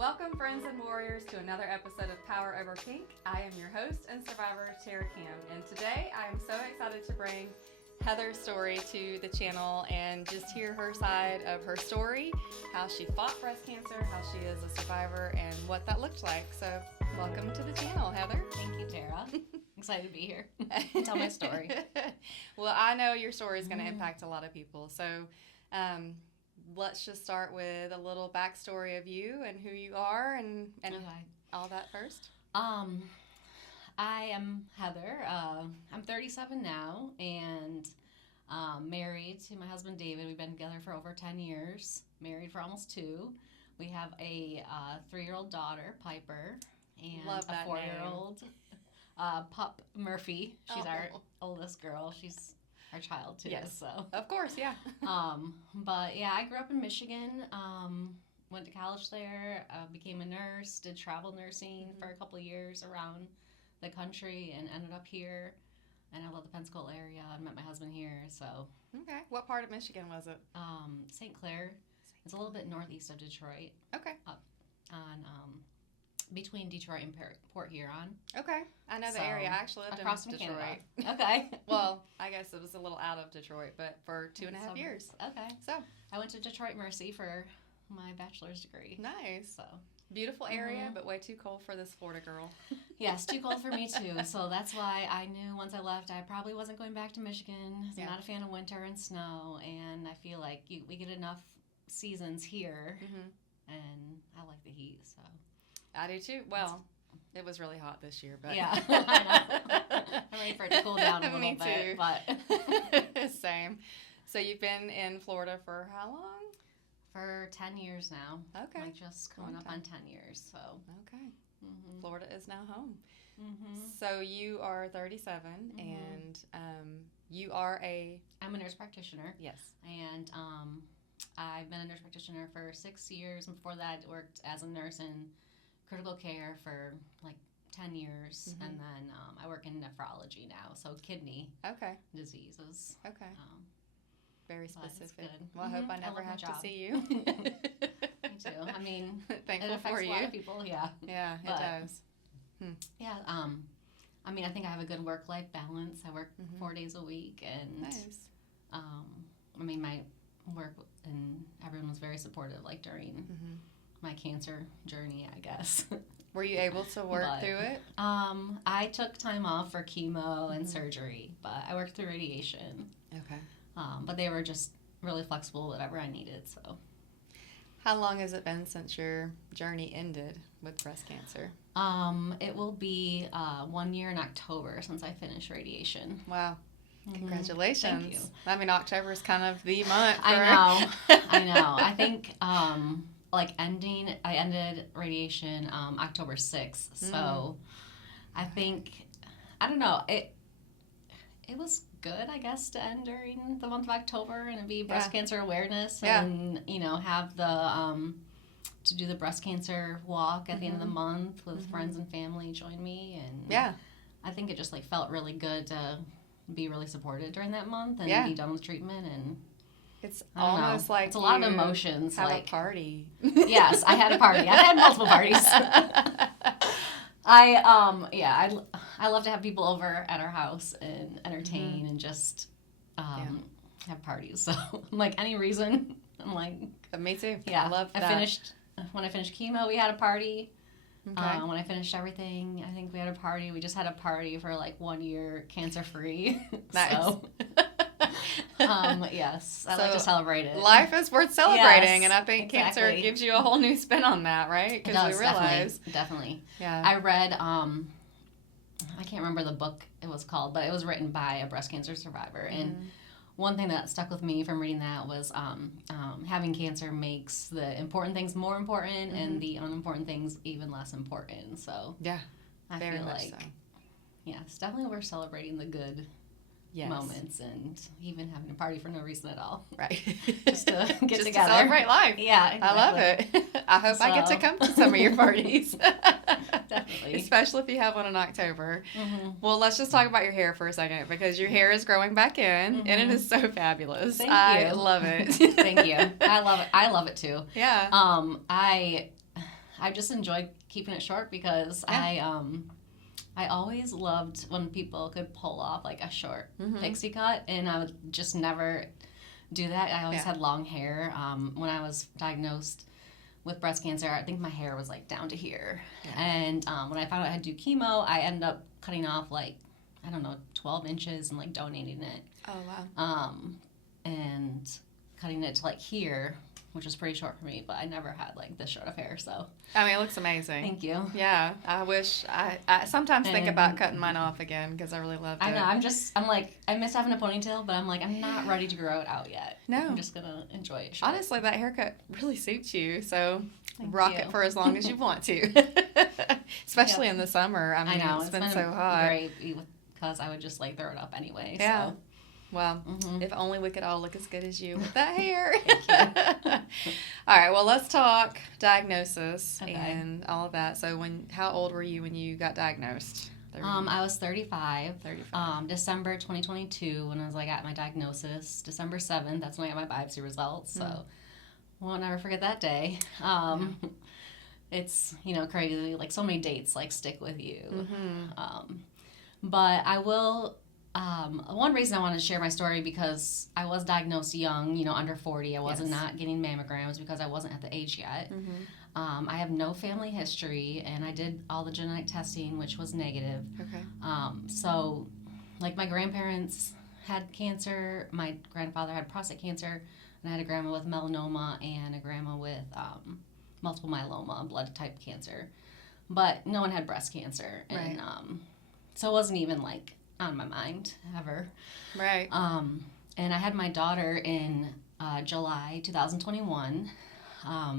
Welcome, friends and warriors, to another episode of Power Over Pink. I am your host and survivor, Tara Kim, and today I am so excited to bring Heather's story to the channel and just hear her side of her story, how she fought breast cancer, how she is a survivor, and what that looked like. So, welcome to the channel, Heather. Thank you, Tara. Excited to be here. Tell my story. Well, I know your story is going to impact a lot of people. So, let's just start with a little backstory of you and who you are and okay. All that first. I am Heather. I'm 37 now and married to my husband David. We've been together for over 10 years, married for almost 2. We have a 3-year-old daughter, Piper, and Love that a 4-year-old pup, Murphy. She's our oldest girl. She's our child too. Yes, so of course, yeah. But yeah, I grew up in Michigan. Went to college there. Became a nurse. Did travel nursing for a couple of years around the country, and ended up here. And I love the Pensacola area. I met my husband here. So Okay. What part of Michigan was it? St. Clair. It's a little bit northeast of Detroit. Okay. Up on between Detroit and Port Huron. Okay. I know the area. I actually lived across in from Detroit. Canada. Okay. Well, I guess it was a little out of Detroit, but for 2.5 years. Okay. So I went to Detroit Mercy for my bachelor's degree. nice. So Beautiful area, but way too cold for this Florida girl. yes, too cold for me too. So that's why I knew once I left, I probably wasn't going back to Michigan. I'm not a fan of winter and snow, and I feel like we get enough seasons here, and I like the heat. So I do too. Well, it was really hot this year, but yeah, I know. I'm ready for it to cool down a little me bit. too. But same. So you've been in Florida for how long? for 10 years now. Okay. Like just coming up on 10 years. So Okay. Florida is now home. Mm-hmm. So you are 37, and you are I'm a nurse practitioner. Yes. And I've been a nurse practitioner for 6 years. And before that, I worked as a nurse in critical care for like 10 years. And then I work in nephrology now, so kidney Okay. diseases. Okay. Very specific. good. Well, I hope I never love my have to job. see you. Me too. I mean, Thankful it affects for a you. lot of people, yeah. Yeah, it does. Yeah, I mean, I think I have a good work-life balance. I work 4 days a week, and Nice. I mean, my work and everyone was very supportive, like during my cancer journey, I guess. Were you able to work through it? I took time off for chemo and surgery, but I worked through radiation. Okay. But they were just really flexible, whatever I needed, so. How long has it been since your journey ended with breast cancer? It will be 1 year in October since I finished radiation. Wow. Congratulations. Thank you. I mean, October is kind of the month. I know. I think, I ended radiation October 6th. So I think, I don't know, it was good, I guess, to end during the month of October and be breast cancer awareness and, have the, to do the breast cancer walk at the end of the month with friends and family join me. And I think it just felt really good to be really supported during that month and be done with treatment. And it's almost like it's a lot of emotions. Have a party. Yes, I had a party. I had multiple parties. I love to have people over at our house and entertain and just have parties. So any reason, I'm like, me too. Yeah, I love that. When I finished chemo, we had a party. Okay. When I finished everything, I think we had a party. We just had a party for 1 year cancer free. Nice. So, yes, I like to celebrate it. Life is worth celebrating, Yes, and I think cancer gives you a whole new spin on that, right? Because we realize, definitely. Yeah. I read, I can't remember the book it was called, but it was written by a breast cancer survivor, and one thing that stuck with me from reading that was having cancer makes the important things more important and the unimportant things even less important. So I very feel much like, so. yes, definitely we're celebrating the good moments and even having a party for no reason at all. Right. Just to get Just together. to celebrate life. Yeah, exactly. I love it. I hope I get to come to some of your parties. Definitely. Especially if you have one in October. Well, let's just talk about your hair for a second, because your hair is growing back in, and it is so fabulous. Thank I you. love it. Thank you. I love it. I love it too. Yeah. I I just enjoyed keeping it short because I always loved when people could pull off like a short pixie cut, and I would just never do that. I always had long hair. When I was diagnosed with breast cancer, I think my hair was like down to here. Yeah. And when I found out I had to do chemo, I ended up cutting off like, I don't know, 12 inches and like donating it. Oh, wow. And cutting it to like here, which was pretty short for me, but I never had like this short of hair, so. I mean, it looks amazing. Thank you. Yeah, I wish, I sometimes think about cutting mine off again because I really loved it. I know, I'm like, I miss having a ponytail, but I'm like, I'm not ready to grow it out yet. No. I'm just going to enjoy it short. Honestly, that haircut really suits you, so Thank rock you. it for as long as you want to. Especially in the summer. I mean, it's been so hot. Great because I would just like throw it up anyway. Yeah. So. Well, if only we could all look as good as you with that hair. Thank you. All right, well, let's talk diagnosis and all of that. So how old were you when you got diagnosed? I was 35. December 2022 when I was like at my diagnosis. December 7th, that's when I got my biopsy results. So won't never forget that day. It's, crazy. Like so many dates like stick with you. But I will... one reason I wanted to share my story because I was diagnosed young, under 40. I wasn't not getting mammograms because I wasn't at the age yet. I have no family history, and I did all the genetic testing, which was negative. Okay. So, like, my grandparents had cancer. My grandfather had prostate cancer, and I had a grandma with melanoma and a grandma with multiple myeloma, blood type cancer. But no one had breast cancer. And so it wasn't even, like, on my mind ever. Right. And I had my daughter in July 2021. That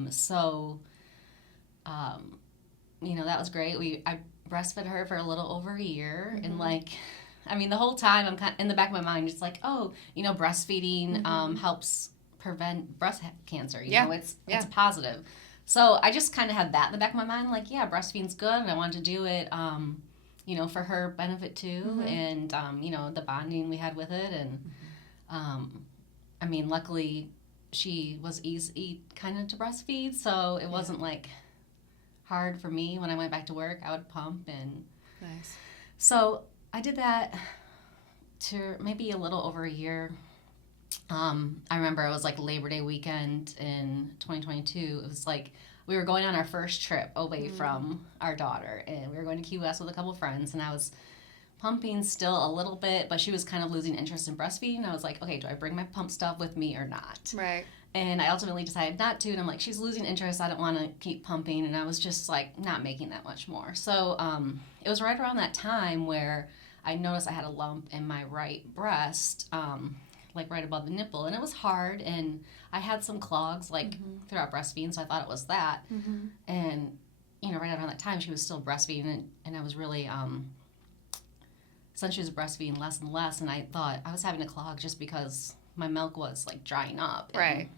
was great. I breastfed her for a little over a year, and the whole time I'm kind of in the back of my mind, it's like, breastfeeding helps prevent breast cancer. You know, it's positive. So I just kind of had that in the back of my mind, like, breastfeeding's good, and I wanted to do it. For her benefit too, and, the bonding we had with it. And, luckily she was easy kind of to breastfeed, so it wasn't, like, hard for me. When I went back to work, I would pump, and nice. So I did that to maybe a little over a year. I remember it was, like, Labor Day weekend in 2022. It was, like, we were going on our first trip away from our daughter, and we were going to Key West with a couple friends, and I was pumping still a little bit, but she was kind of losing interest in breastfeeding. I was like, okay, do I bring my pump stuff with me or not? Right. And I ultimately decided not to, and I'm like, she's losing interest. I don't want to keep pumping, and I was just, like, not making that much more. So it was right around that time where I noticed I had a lump in my right breast, like right above the nipple, and it was hard, and I had some clogs like throughout breastfeeding, so I thought it was that. And right around that time she was still breastfeeding, and I was really since she was breastfeeding less and less, and I thought I was having a clog just because my milk was like drying up. Right.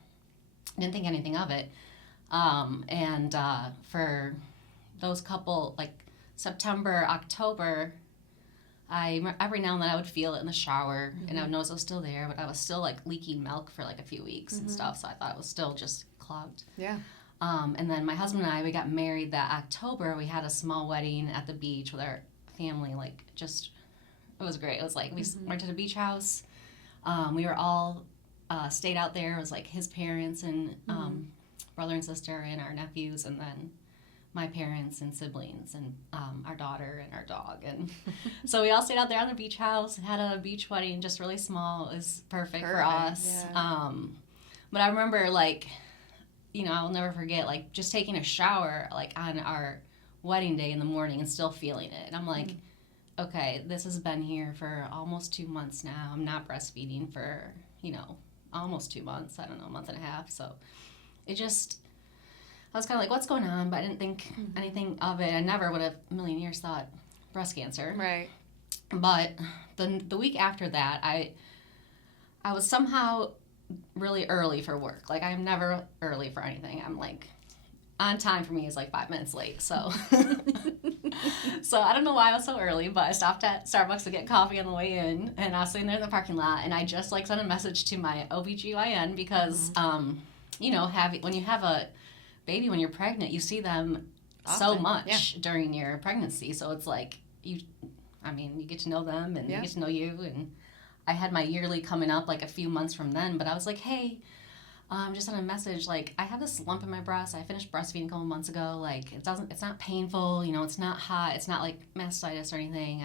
I didn't think anything of it. For those couple, like September, October, every now and then I would feel it in the shower, and I would notice it was still there, but I was still like leaking milk for like a few weeks and stuff, so I thought it was still just clogged. Yeah. And then my husband and I, we got married that October. We had a small wedding at the beach with our family, like just, it was great. It was like, we rented a beach house. We were all stayed out there. It was like his parents and brother and sister and our nephews, and then my parents and siblings and our daughter and our dog. And so we all stayed out there on the beach house and had a beach wedding, just really small. It was perfect for us. Yeah. But I remember, like, I'll never forget, like, just taking a shower, like, on our wedding day in the morning and still feeling it. And I'm like, okay, this has been here for almost 2 months now. I'm not breastfeeding for, almost 2 months. I don't know, a month and a half. So it just... I was kind of like, what's going on? But I didn't think anything of it. I never would have a million years thought breast cancer. Right. But the week after that, I was somehow really early for work. Like, I'm never early for anything. I'm like, on time for me is like 5 minutes late. So so I don't know why I was so early, but I stopped at Starbucks to get coffee on the way in, and I was sitting there in the parking lot, and I just like sent a message to my OBGYN because, when you have a baby, when you're pregnant, you see them so much during your pregnancy. So it's like you get to know them and they get to know you. And I had my yearly coming up like a few months from then, but I was like, hey, just sent a message, like, I have this lump in my breast. I finished breastfeeding a couple months ago. Like, it's not painful, it's not hot. It's not like mastitis or anything.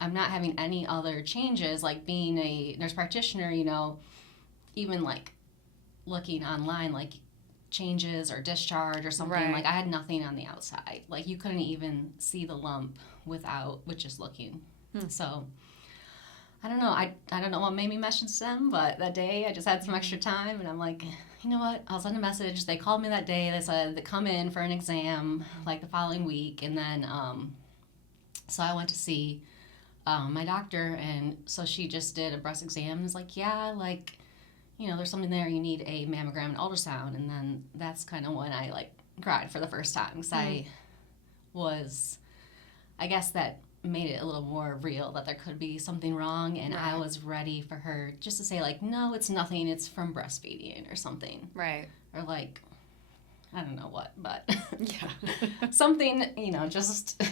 I'm not having any other changes, like being a nurse practitioner, even like looking online, like changes or discharge or something. Right. Like, I had nothing on the outside. Like, you couldn't even see the lump with just looking. So I don't know. I don't know what made me message them, but that day I just had some extra time, and I'm like, you know what? I'll send a message. They called me that day. They said they come in for an exam like the following week, and then so I went to see my doctor, and so she just did a breast exam and was like, yeah, like, there's something there. You need a mammogram and ultrasound, and then that's kind of when I like cried for the first time because I guess that made it a little more real that there could be something wrong, and I was ready for her just to say like, no, it's nothing, it's from breastfeeding or something, right? Or like, I don't know what, but something, just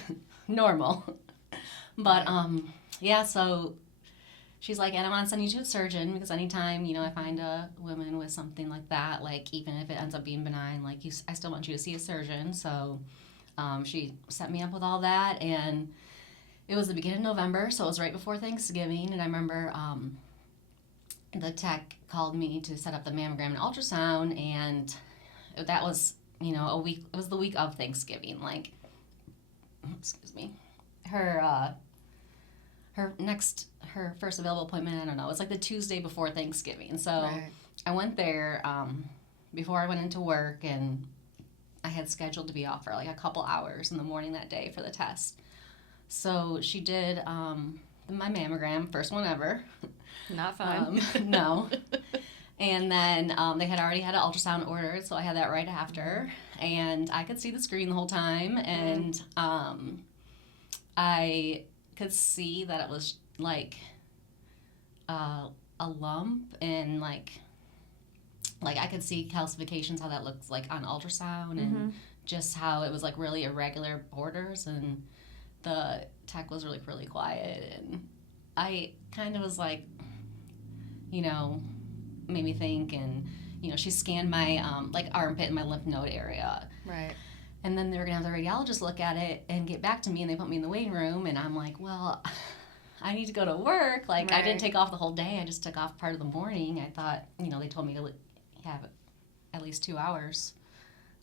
normal. But so she's like, and I want to send you to a surgeon because anytime I find a woman with something like that, like even if it ends up being benign, like I still want you to see a surgeon. So she set me up with all that, and it was the beginning of November, so it was right before Thanksgiving, and I remember the tech called me to set up the mammogram and ultrasound, and that was, a week, it was the week of Thanksgiving, like, excuse me, her first available appointment, I don't know, it's like the Tuesday before Thanksgiving, so I went there before I went into work, and I had scheduled to be off for like a couple hours in the morning that day for the test. So she did my mammogram, first one ever. Not fun. No. And then they had already had an ultrasound ordered, so I had that right after. And I could see the screen the whole time, and I could see that it was like a lump, and like I could see calcifications, how that looks like on ultrasound, and just how it was like really irregular borders, and the tech was really, really quiet, and I kind of was like, made me think, and, she scanned my, like, armpit and my lymph node area. Right. And then they were going to have the radiologist look at it and get back to me, and they put me in the waiting room, and I'm like, well, I need to go to work. Like, I didn't take off the whole day. I just took off part of the morning. I thought, they told me to have at least 2 hours.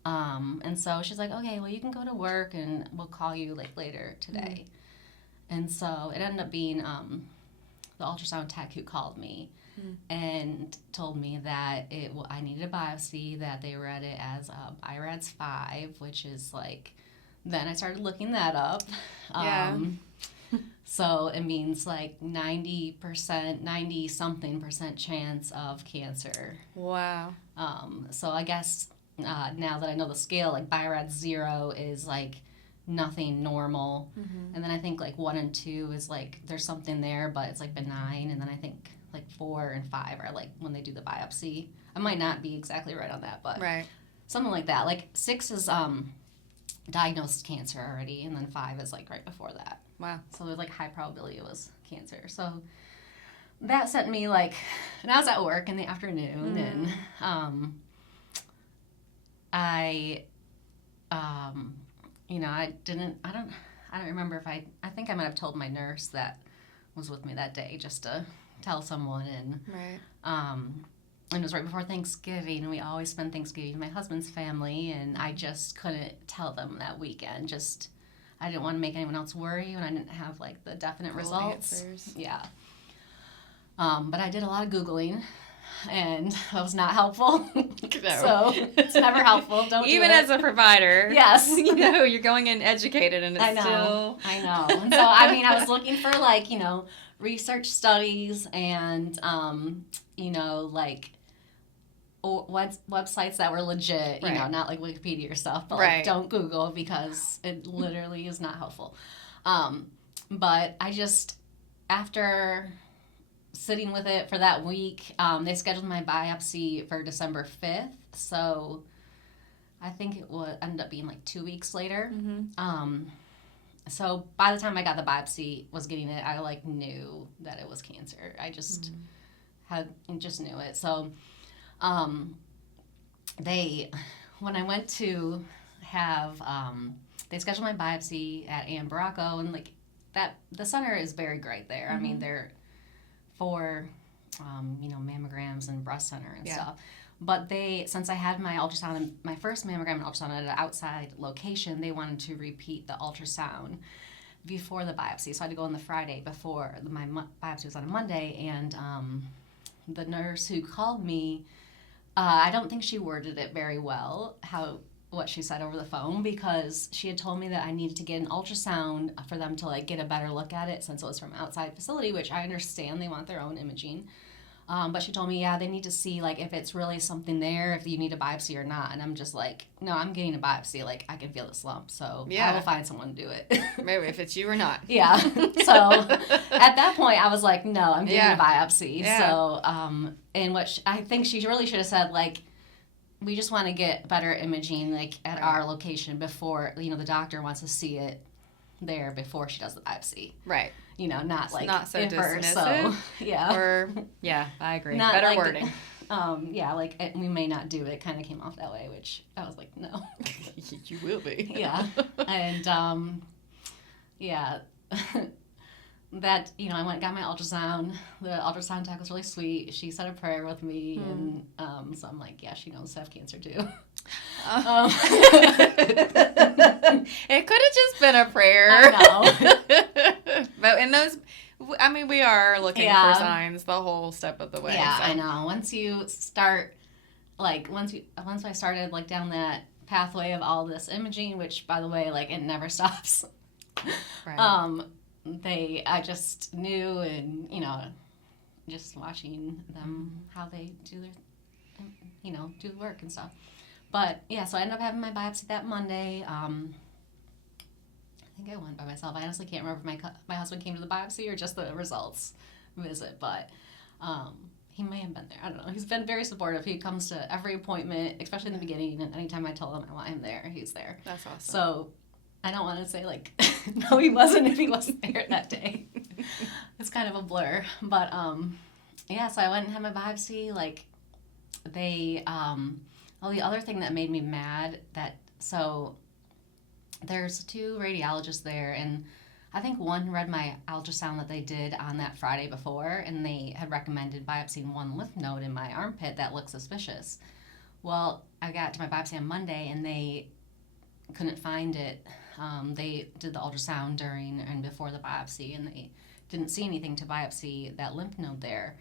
And so she's like, okay, well, you can go to work, and we'll call you, like, later today. And so it ended up being the ultrasound tech who called me and told me that I needed a biopsy, that they read it as IRADS 5, which is like, then I started looking that up. So it means like 90-something% chance of cancer. Wow. So I guess now that I know the scale, like IRADS 0 is like nothing normal. And then I think like 1 and 2 is like there's something there, but it's like benign. And then I think like 4 and 5 are like when they do the biopsy. I might not be exactly right on that, but something like that. Like 6 is diagnosed cancer already, and then 5 is like right before that. Wow. So there's like high probability it was cancer. So that sent me like, and I was at work in the afternoon, and I I don't remember if I think I might have told my nurse that was with me that day just to tell someone, and and it was right before Thanksgiving, and we always spend Thanksgiving with my husband's family, and I just couldn't tell them that weekend. I didn't want to make anyone else worry when I didn't have like the definite results. Answers. Yeah. But I did a lot of Googling, and that was not helpful. So it's never helpful. Don't even do it. as a provider. Yes. You're going in educated, and it's I know. still. I know. And so I was looking for like research studies and like websites that were legit. Not like Wikipedia or stuff, but like don't Google because it literally is not helpful. But I just after sitting with it for that week, they scheduled my biopsy for December 5th. So I think it would ended up being like 2 weeks later. Mm-hmm. So by the time I got the biopsy, was getting it, I like knew that it was cancer. I just just knew it. So when I went to have, they scheduled my biopsy at Ann Baracco, and like that, the center is very great there. I mean, they're for, mammograms and breast center and stuff. But since I had my ultrasound, my first mammogram and ultrasound at an outside location, they wanted to repeat the ultrasound before the biopsy. So I had to go on the Friday before my biopsy was on a Monday, and the nurse who called me, I don't think she worded it very well, what she said over the phone, because she had told me that I needed to get an ultrasound for them to like get a better look at it, since it was from an outside facility, which I understand they want their own imaging. But she told me, they need to see, like, if it's really something there, if you need a biopsy or not. And I'm just like, no, I'm getting a biopsy. Like, I can feel the slump, so I will find someone to do it. Maybe if it's you or not. Yeah. So at that point, I was like, no, I'm getting a biopsy. Yeah. So, and I think she really should have said, like, we just want to get better imaging, like, at our location before, the doctor wants to see it there before she does the biopsy. Right. Not like not so dismissive. So, yeah. Or, I agree. Not better like wording. We may not do it kind of came off that way, which I was like, no. You will be. Yeah. And, that, I went and got my ultrasound. The ultrasound tech was really sweet. She said a prayer with me, and so I'm like, she knows I have cancer too. It could have just been a prayer. I know. But in those, we are looking for signs the whole step of the way. Yeah, so. I know. Once you start, like, once I started, like, down that pathway of all this imaging, which, by the way, like, it never stops. Right. I just knew, and, just watching them, how they do their, do the work and stuff. But, so I ended up having my biopsy that Monday. I think I went by myself. I honestly can't remember if my husband came to the biopsy or just the results visit, but he may have been there. I don't know. He's been very supportive. He comes to every appointment, especially in the beginning, and anytime I tell him I want him there, he's there. That's awesome. So I don't want to say, like, no, he wasn't if he wasn't there that day. It's kind of a blur. But, so I went and had my biopsy. Like, the other thing that made me mad, so there's 2 radiologists there, and I think one read my ultrasound that they did on that Friday before, and they had recommended biopsying one lymph node in my armpit that looked suspicious. Well, I got to my biopsy on Monday, and they couldn't find it. They did the ultrasound during and before the biopsy, and they didn't see anything to biopsy that lymph node there.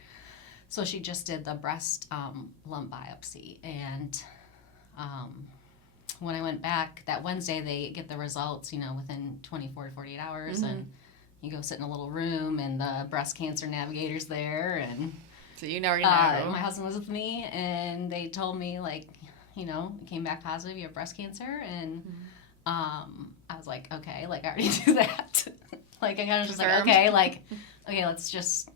So she just did the breast lump biopsy, and when I went back that Wednesday, they get the results, within 24 to 48 hours, and you go sit in a little room, and the breast cancer navigator's there, and so you already know. My husband was with me, and they told me, like, it came back positive, you have breast cancer, and I was like, okay, like, I already do that. Like, I kind of just like, okay, let's just,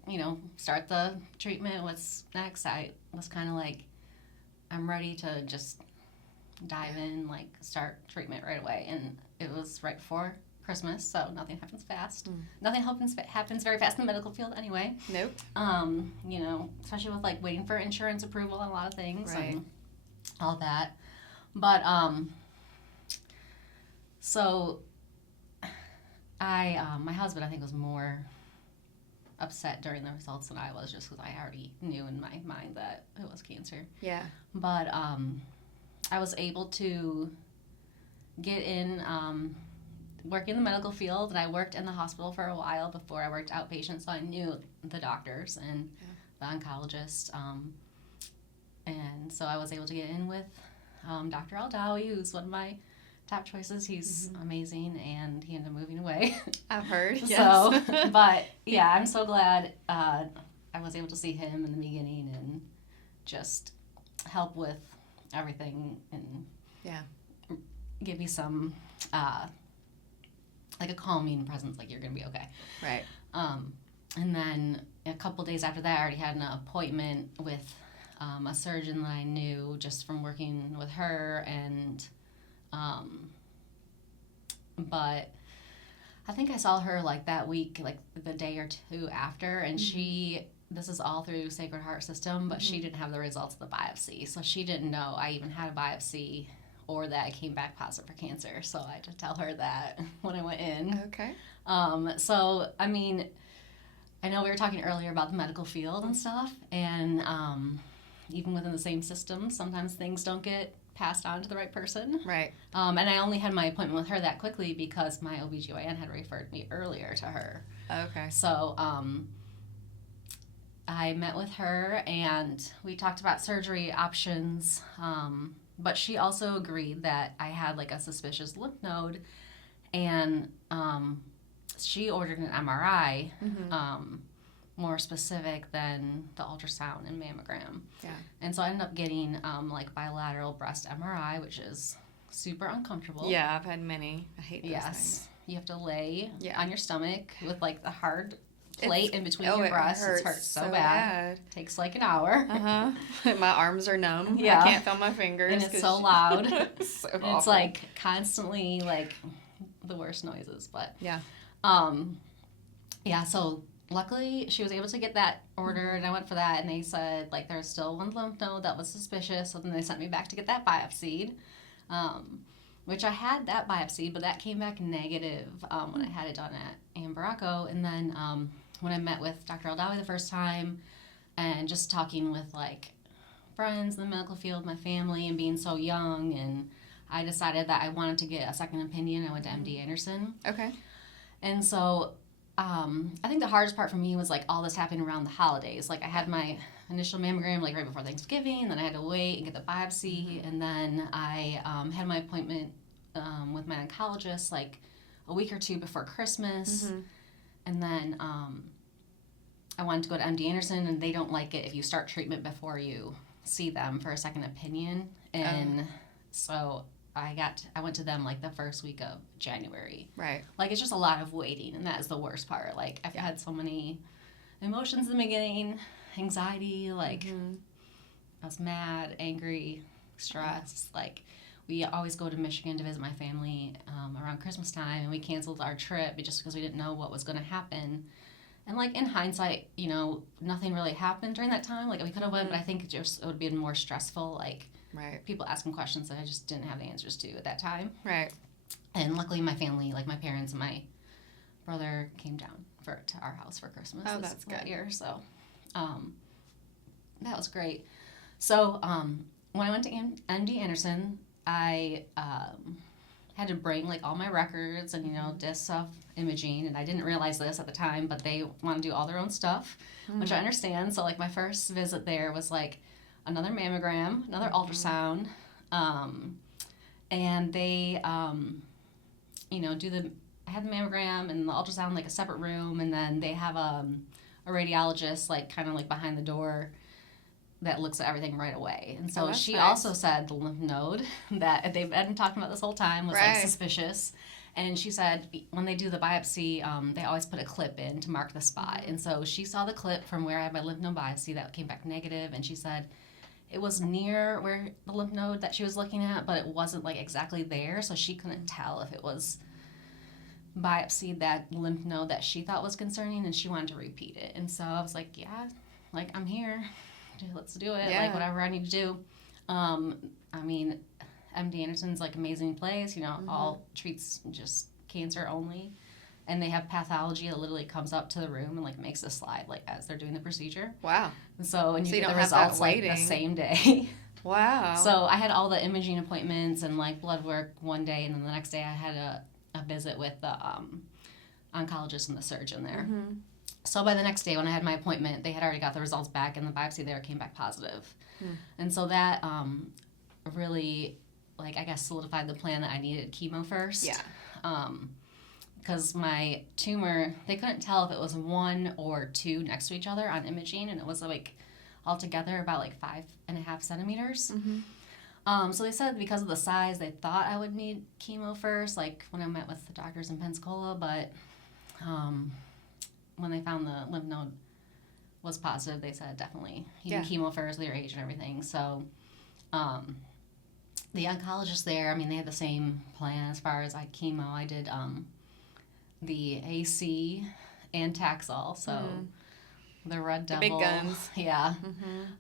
start the treatment. What's next? I was kind of like, I'm ready to just dive in, like, start treatment right away. And it was right before Christmas, so nothing happens fast. Nothing happens very fast in the medical field anyway. Nope. Especially with, like, waiting for insurance approval on a lot of things. Right. And all that. But, so my husband, I think, was more upset during the results than I was, just because I already knew in my mind that it was cancer. Yeah. But I was able to get in, work in the medical field, and I worked in the hospital for a while before I worked outpatient, so I knew the doctors and the oncologist. And so I was able to get in with Dr. Aldawi, who's one of my top choices. He's amazing, and he ended up moving away. I've heard, yes. So, but yeah, I'm so glad I was able to see him in the beginning and just help with everything and give me some, like a calming presence, like, you're going to be okay. Right. And then a couple days after that, I already had an appointment with a surgeon that I knew just from working with her, and but I think I saw her like that week, like the day or two after, and this is all through Sacred Heart System, but she didn't have the results of the biopsy, so she didn't know I even had a biopsy or that I came back positive for cancer. So I had to tell her that when I went in. Okay. So I mean, I know we were talking earlier about the medical field and stuff, and even within the same system, sometimes things don't get passed on to the right person. Right. And I only had my appointment with her that quickly because my OBGYN had referred me earlier to her. Okay. So I met with her and we talked about surgery options, but she also agreed that I had like a suspicious lymph node, and she ordered an MRI, more specific than the ultrasound and mammogram. Yeah. And so I ended up getting like bilateral breast MRI, which is super uncomfortable. Yeah, I've had many. I hate those things. You have to lay on your stomach with like the hard plate in between your breasts. It hurts so bad. Takes like an hour. My arms are numb. Yeah. I can't feel my fingers. And it's so loud. So and awful. it's like constantly like the worst noises. But yeah. So luckily she was able to get that ordered, and I went for that, and they said like there's still one lymph node that was suspicious, so then they sent me back to get that biopsied, which I had that biopsied, but that came back negative when I had it done at Ambaraco. And then when I met with Dr. Aldawi the first time, and just talking with like friends in the medical field, my family, and being so young, and I decided that I wanted to get a second opinion. I went to MD Anderson. Okay. And so I think the hardest part for me was like all this happening around the holidays. Like I had my initial mammogram like right before Thanksgiving, then I had to wait and get the biopsy, and then I had my appointment with my oncologist like a week or two before Christmas, and then I wanted to go to MD Anderson, and they don't like it if you start treatment before you see them for a second opinion, and so I went to them like the first week of January. Right. Like it's just a lot of waiting, and that is the worst part. Like I've had so many emotions in the beginning, anxiety, like I was mad, angry, stressed. Like we always go to Michigan to visit my family around Christmas time, and we canceled our trip just because we didn't know what was going to happen. And like in hindsight, you know, nothing really happened during that time. Like we could have went, but I think it would be more stressful. Like people asking questions that I just didn't have the answers to at that time. Right. And luckily my family, like my parents and my brother came down to our house for Christmas that's good. year. So that was great. So when I went to MD Anderson, I had to bring like all my records and, you know, disc stuff, imaging, and I didn't realize this at the time, but they want to do all their own stuff, which I understand. So like my first visit there was like another mammogram, another ultrasound, and they, you know, I had the mammogram and the ultrasound like a separate room, and then they have a radiologist like kind of like behind the door that looks at everything right away. And so she also said the lymph node that they've been talking about this whole time was like suspicious. And she said when they do the biopsy, they always put a clip in to mark the spot. And so she saw the clip from where I had my lymph node biopsy that came back negative, and she said it was near where the lymph node that she was looking at, but it wasn't like exactly there, so she couldn't tell if it was biopsied that lymph node that she thought was concerning, and she wanted to repeat it. And so I was like, yeah, like I'm here. Let's do it. Like whatever I need to do. I mean, MD Anderson's like amazing place, you know, all treats just cancer only, and they have pathology that literally comes up to the room and like makes a slide like as they're doing the procedure. Wow. And so and you get the results like the same day. Wow. So I had all the imaging appointments and like blood work one day, and then the next day I had a visit with the oncologist and the surgeon there. So by the next day when I had my appointment, they had already got the results back, and the biopsy there came back positive. And so that really, like, I guess solidified the plan that I needed chemo first. Yeah. Because my tumor, they couldn't tell if it was 1 or 2 next to each other on imaging, and it was like altogether about like 5.5 centimeters. So they said because of the size, they thought I would need chemo first, like when I met with the doctors in Pensacola, but when they found the lymph node was positive. They said definitely he did chemo for their age and everything. So the oncologist there, I mean, they had the same plan as far as chemo. I did the AC and Taxol, so the Red Devil. The big guns. Yeah.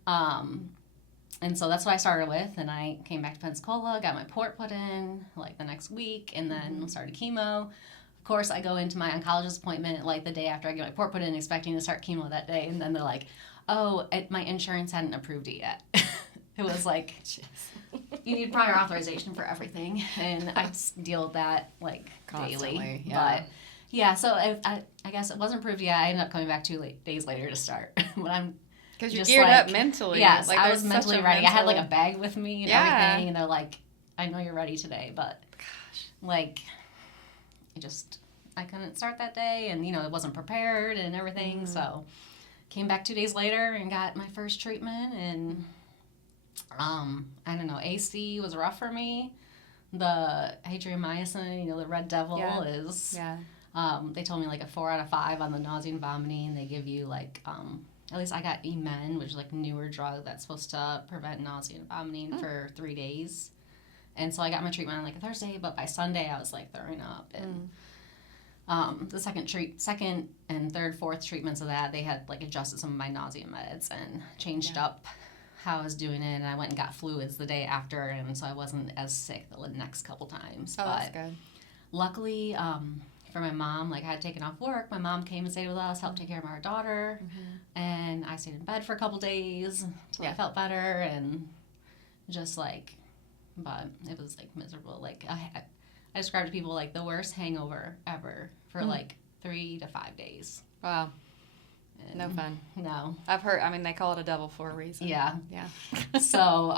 And so that's what I started with, and I came back to Pensacola, got my port put in like the next week, and then started chemo. Of course, I go into my oncologist appointment like the day after I get my port put in, expecting to start chemo that day, and then they're like, "Oh, my insurance hadn't approved it yet." It was like, you need prior authorization for everything, and I just deal with that like constantly, daily. yeah. But yeah, so I guess it wasn't approved yet. I ended up coming back 2 days later to start. But I'm because you're just geared like, up mentally. Yes, like, I was mentally ready. I had like a bag with me and everything, and they're like, "I know you're ready today," but like, I couldn't start that day, and it wasn't prepared and everything. So came back 2 days later and got my first treatment, and I don't know, AC was rough for me. The adriamycin, the Red Devil is they told me like a 4 out of 5 on the nausea and vomiting. They give you like at least I got Emen, which is like a newer drug that's supposed to prevent nausea and vomiting for 3 days. And so I got my treatment on like a Thursday, but by Sunday I was like throwing up. And the second and third, fourth treatments of that, they had like adjusted some of my nausea meds and changed up how I was doing it. And I went and got fluids the day after, and so I wasn't as sick the next couple times. Oh, that's good. Luckily, for my mom, like I had taken off work. My mom came and stayed with us, helped take care of our daughter, and I stayed in bed for a couple days until I felt better, and just like, but it was like miserable. Like I described to people like the worst hangover ever for like 3 to 5 days. Wow. And no fun. No. I've heard, I mean, they call it a devil for a reason. Yeah. Yeah. So,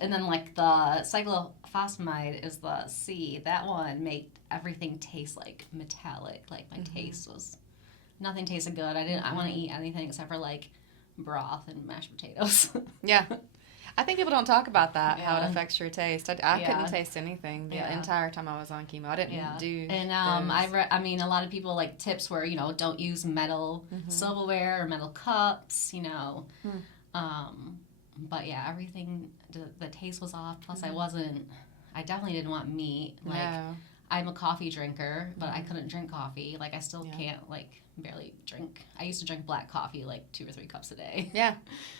and then like the cyclophosphamide is the C. That one made everything taste like metallic. Like my taste was, nothing tasted good. I want to eat anything except for like broth and mashed potatoes. Yeah. I think people don't talk about that, how it affects your taste. I couldn't taste anything the entire time I was on chemo. I didn't do and I mean, a lot of people like tips where, don't use metal silverware or metal cups, but yeah, everything, the taste was off. Plus I definitely didn't want meat. Like, I'm a coffee drinker, but I couldn't drink coffee. Like, I still can't, like, barely drink. I used to drink black coffee, like, 2 or 3 cups a day. Yeah.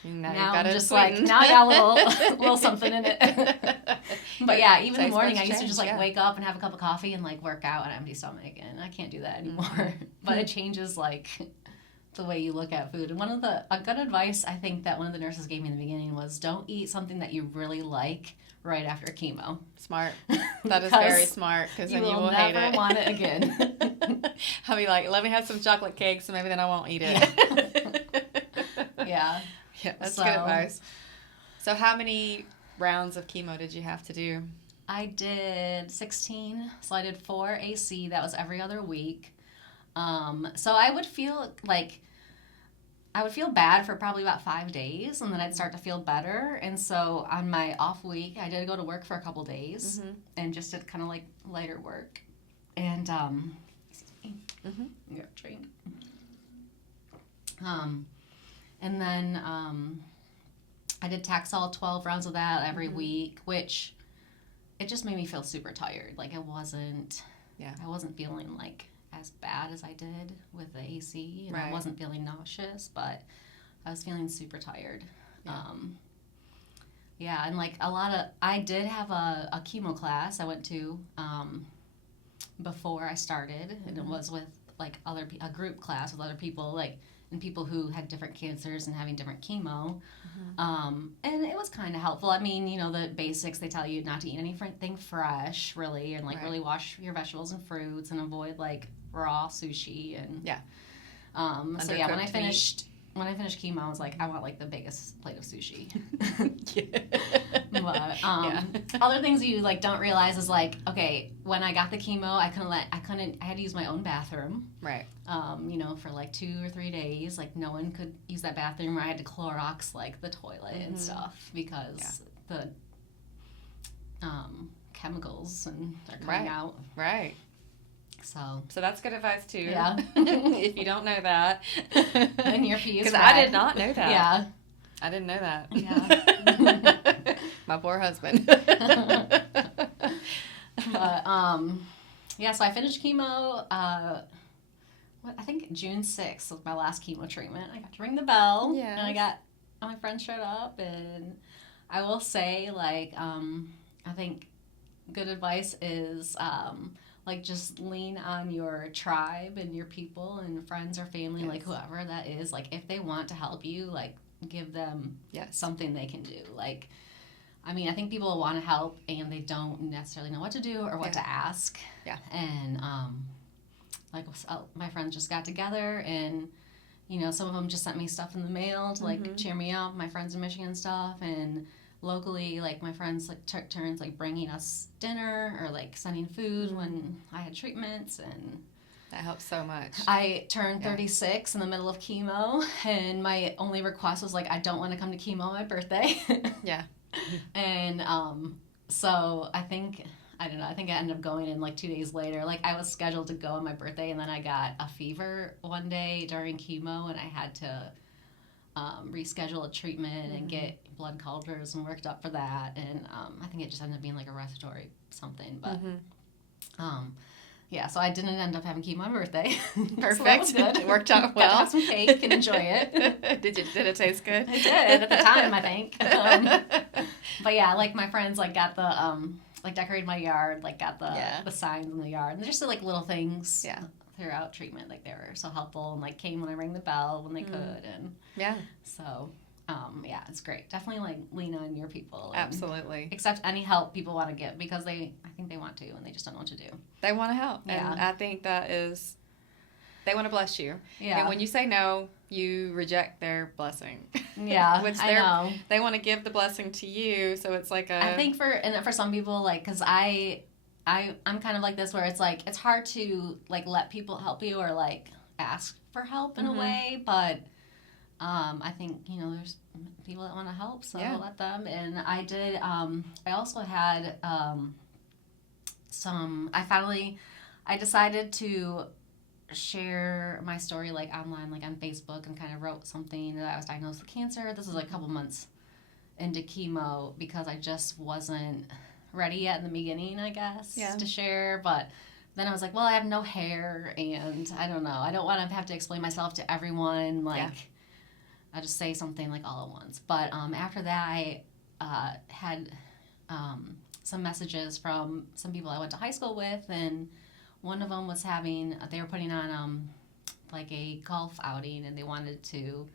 Now I'm just like, now I got a little something in it. But yeah, even in the morning, I used to just, like, wake up and have a cup of coffee and, like, work out on an empty stomach. And I can't do that anymore. But it changes, like, the way you look at food. And a good advice I think that one of the nurses gave me in the beginning was don't eat something that you really like right after chemo. Smart. That is very smart, because then you will hate it. You will never want it again. I'll be like, let me have some chocolate cake, so maybe then I won't eat it. Yeah. Yeah, that's good advice. So how many rounds of chemo did you have to do? I did 16. So I did 4 AC. That was every other week. So I would feel bad for probably about 5 days, and then I'd start to feel better. And so on my off week, I did go to work for a couple days and just did kind of like lighter work. And drink. And then I did Taxol 12 rounds of that every week, which it just made me feel super tired. Like I wasn't feeling like as bad as I did with the AC, and I wasn't feeling nauseous, but I was feeling super tired. And like I did have a chemo class I went to before I stared, and it was with like a group class with other people, like, and people who had different cancers and having different chemo. And it was kind of helpful. I mean, the basics, they tell you not to eat anything fresh, really, and like really wash your vegetables and fruits and avoid like raw sushi and so yeah, when I finished chemo, I was like, I want like the biggest plate of sushi. But other things you like don't realize is like, okay, when I got the chemo, I had to use my own bathroom. Right. For like 2 or 3 days, like no one could use that bathroom, or I had to Clorox like the toilet and stuff because the chemicals and they're coming out. Right. So that's good advice too. Yeah. If you don't know that. And your pee is Because I did not know that. Yeah. I didn't know that. Yeah. My poor husband. But, yeah, so I finished chemo, I think June 6th was my last chemo treatment. I got to ring the bell. Yes. And my friends showed up, and I will say, like, I think good advice is, like, just lean on your tribe and your people and friends or family, Yes. like, whoever that is. Like, if they want to help you, like, give them something they can do. Like, I mean, I think people want to help, and they don't necessarily know what to do or what to ask. Yeah. And, like, my friends just got together, and, you know, some of them just sent me stuff in the mail to, like, cheer me up, my friends in Michigan and stuff, and locally, like, my friends, like, took turns, like, bringing us dinner or, like, sending food when I had treatments, and that helps so much. I turned 36 in the middle of chemo, and my only request was, like, I don't want to come to chemo on my birthday. Yeah. And so I think I ended up going in, like, 2 days later. Like, I was scheduled to go on my birthday, and then I got a fever one day during chemo, and I had to reschedule a treatment and get blood cultures and worked up for that. And I think it just ended up being, like, a respiratory something. But, yeah, so I didn't end up having chemo on my birthday. Perfect. So that was good. It worked out Got well. to have some cake and enjoy it. Did it taste good? It did at the time, I think. But yeah, like, my friends, like, got the like, decorated my yard, like, got the signs in the yard, and just like little things throughout treatment, like, they were so helpful, and, like, came when I rang the bell when they could, and so yeah, it's great. Definitely, like, lean on your people. Absolutely. Accept any help people want to give, because I think they want to, and they just don't know what to do. They want to help, Yeah. and I think that is, they want to bless you. Yeah. And when you say no, you reject their blessing. Yeah, Which I know. They want to give the blessing to you, so it's like I think for some people, like, because I'm kind of like this, where it's like, it's hard to, like, let people help you or, like, ask for help in a way, but I think, you know, there's people that want to help, so let them. And I did, I also had I decided to share my story, like, online, like, on Facebook, and kind of wrote something that I was diagnosed with cancer. This was, like, a couple months into chemo, because I just wasn't ready yet in the beginning, I guess, to share. But then I was like, well, I have no hair, and I don't know, I don't want to have to explain myself to everyone, like, I just say something, like, all at once. But after that, I had some messages from some people I went to high school with, and one of them was they were putting on like, a golf outing, and they wanted to,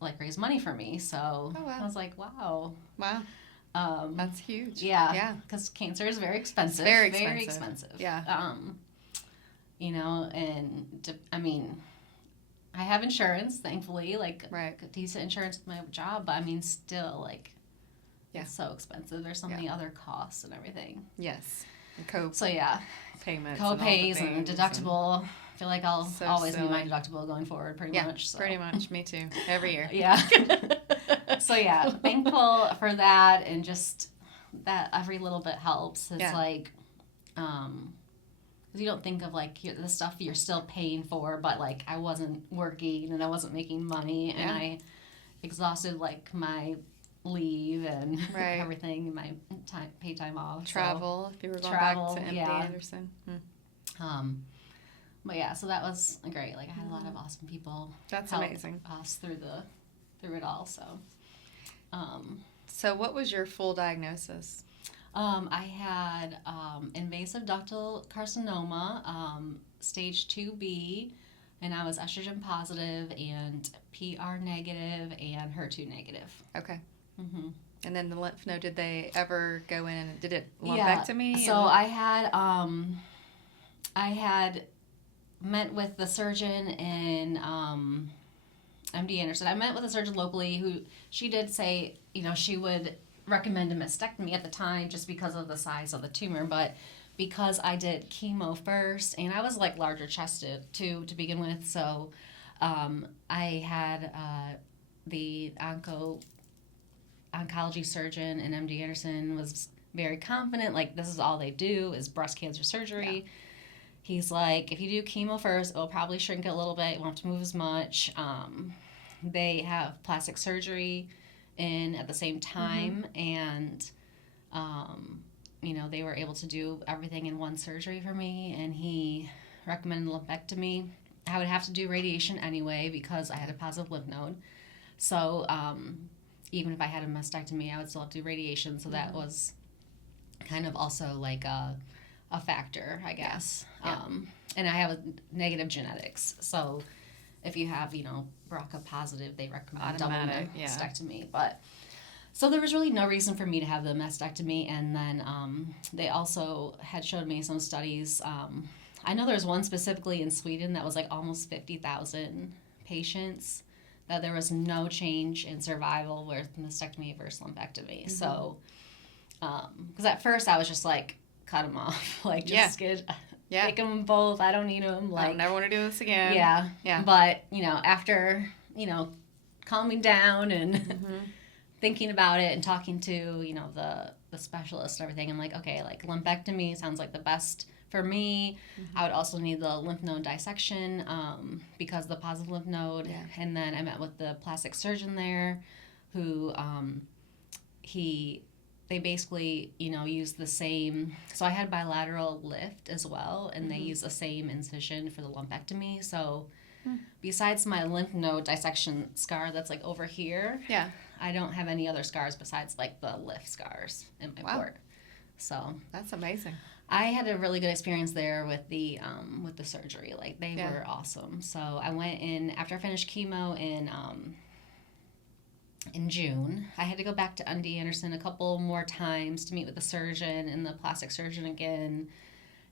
like, raise money for me. So I was like, wow. That's huge. Yeah. Because cancer is very expensive. Very expensive. Yeah. You know, and I mean, I have insurance, thankfully, like, decent insurance with my job, but I mean, still, like, it's so expensive. There's so many other costs and everything. Yes. Payments. Co-pays And deductible. I feel like I'll always silly. need my deductible going forward, pretty much. So. Pretty much. Me too. Every year. Yeah. So, yeah, thankful for that, and just that every little bit helps. It's like, because you don't think of, like, the stuff you're still paying for, but, like, I wasn't working, and I wasn't making money, and I exhausted, like, my leave and everything, and my paid time off. Travel, if you were going back to MD Anderson. But yeah, so that was great. Like, I had a lot of awesome people. That's help amazing. Us through it all. So. So what was your full diagnosis? I had invasive ductal carcinoma, stage 2B, and I was estrogen positive and PR negative and HER2 negative. Okay. Mm-hmm. And then the lymph node, did they ever go in and did it lumpectomy? Yeah. So I had met with the surgeon in MD Anderson. I met with a surgeon locally who she did say, you know, she would recommend a mastectomy at the time just because of the size of the tumor, but because I did chemo first, and I was, like, larger chested too to begin with, so I had the oncology surgeon in MD Anderson was very confident, like, this is all they do is breast cancer surgery. he's like, if you do chemo first, it'll probably shrink it a little bit. You won't have to move as much. They have plastic surgery in at the same time, and they were able to do everything in one surgery for me, and he recommended lumpectomy. I would have to do radiation anyway because I had a positive lymph node. So even if I had a mastectomy, I would still have to do radiation. So that was kind of also like a factor, I guess. Yeah. And I have negative genetics. So if you have, BRCA positive, they recommend double mastectomy. But so there was really no reason for me to have the mastectomy. And then they also had showed me some studies. I know there was one specifically in Sweden that was like almost 50,000 patients that there was no change in survival with mastectomy versus lumpectomy. So, because at first I was just like, cut them off, like just take them both. I don't need them. Like, I never want to do this again. Yeah. But after calming down and thinking about it and talking to the specialist and everything, I'm like, okay, like lumpectomy sounds like the best for me. I would also need the lymph node dissection because the positive lymph node. Yeah. And then I met with the plastic surgeon there who they basically, use the same. So I had bilateral lift as well, and they use the same incision for the lumpectomy. So besides my lymph node dissection scar that's like over here, I don't have any other scars besides like the lift scars in my port. So that's amazing. I had a really good experience there with the surgery. Like they were awesome. So I went in after I finished chemo in June. I had to go back to MD Anderson a couple more times to meet with the surgeon and the plastic surgeon again.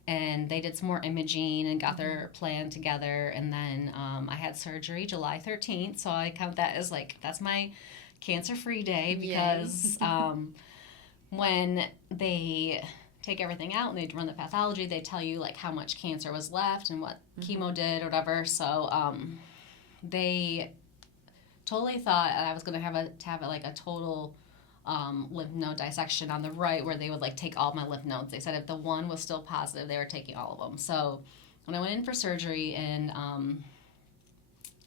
And they did some more imaging and got their plan together. And then I had surgery July 13th. So I count that as like, that's my cancer-free day because when they take everything out and they run the pathology, they tell you like how much cancer was left and what chemo did or whatever. So they totally thought I was going to have like a total lymph node dissection on the right where they would like take all my lymph nodes. They said if the one was still positive, they were taking all of them. So when I went in for surgery and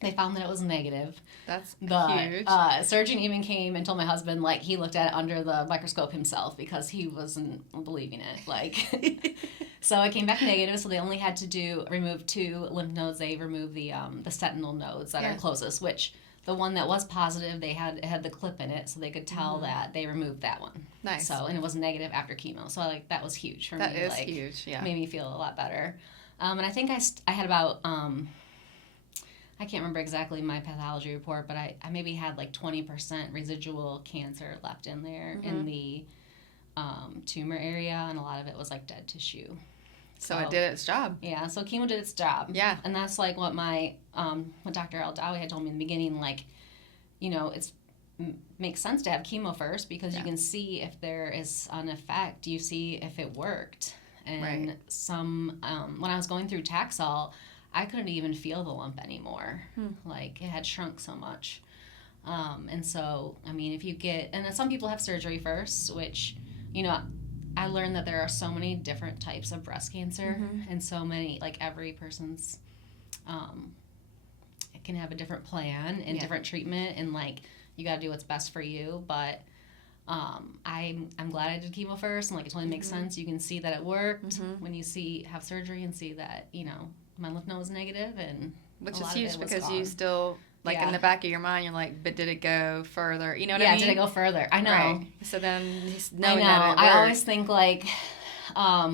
they found that it was negative. That's huge. Surgeon even came and told my husband, like, he looked at it under the microscope himself because he wasn't believing it. Like, so it came back negative. So they only had to remove 2 lymph nodes. They removed the sentinel nodes that are closest, which the one that was positive, it had the clip in it, so they could tell that they removed that one. Nice. So, and it was negative after chemo. So, like, that was huge for me. That is huge, yeah. Made me feel a lot better. And I think I had about, I can't remember exactly my pathology report, but I maybe had like 20% residual cancer left in there in the tumor area, and a lot of it was like dead tissue. So it did its job. Yeah, so chemo did its job. Yeah. And that's like what my, what Dr. Al-Dawi had told me in the beginning, like, makes sense to have chemo first because you can see if there is an effect. You see if it worked. And when I was going through Taxol, I couldn't even feel the lump anymore. Like, it had shrunk so much. And so, I mean, and some people have surgery first, which, I learned that there are so many different types of breast cancer and so many, like every person's, it can have a different plan and different treatment and like, you got to do what's best for you. But I'm glad I did chemo first and like, it totally makes sense. You can see that it worked when you have surgery and see that, my lymph node was negative and which is huge because you still like in the back of your mind you're like, but did it go further? You know what I mean? Yeah, did it go further? I know. Right. So then knowing that it worked. I always think like I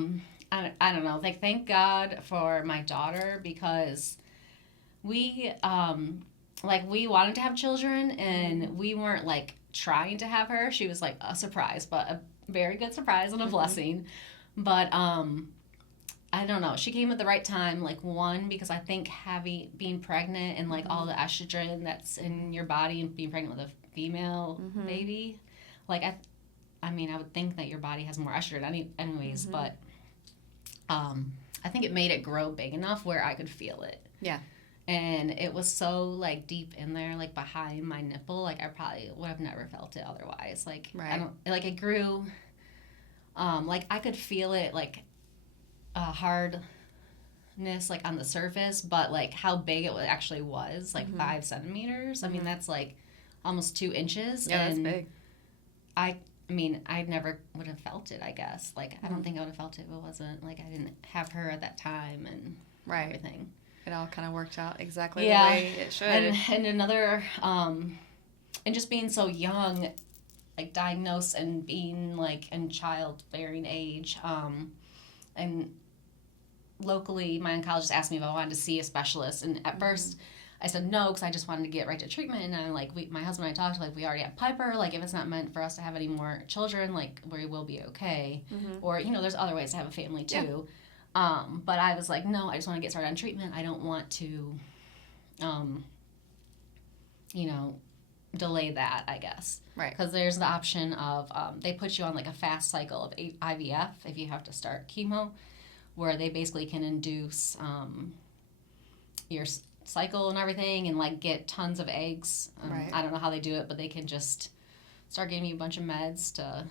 don't know, like thank God for my daughter because we wanted to have children and we weren't like trying to have her. She was like a surprise, but a very good surprise and a blessing. But I don't know. She came at the right time. Like one, because I think being pregnant and like all the estrogen that's in your body and being pregnant with a female baby, like I mean, I would think that your body has more estrogen anyways. But I think it made it grow big enough where I could feel it. Yeah. And it was so like deep in there, like behind my nipple. Like I probably would have never felt it otherwise. Like it grew. Like I could feel it like. Hard, like on the surface, but like how big it actually was, like 5 centimeters. I mean, that's like almost 2 inches. Yeah, and that's big. I mean, I never would have felt it, I guess. Like, I don't think I would have felt it if it wasn't, like, I didn't have her at that time and everything. It all kind of worked out exactly the way it should. And another, and just being so young, like, diagnosed and being, like, in childbearing age, and locally, my oncologist asked me if I wanted to see a specialist, and at first, I said no, because I just wanted to get right to treatment, and I'm like, my husband and I talked, like, we already have Piper, like, if it's not meant for us to have any more children, like, we will be okay, or, you know, there's other ways to have a family, too, but I was like, no, I just want to get started on treatment, I don't want to, you know, delay that, I guess. Right. Because there's the option of, they put you on, like, a fast cycle of IVF if you have to start chemo, where they basically can induce your cycle and everything and like get tons of eggs. I don't know how they do it, but they can just start giving you a bunch of meds to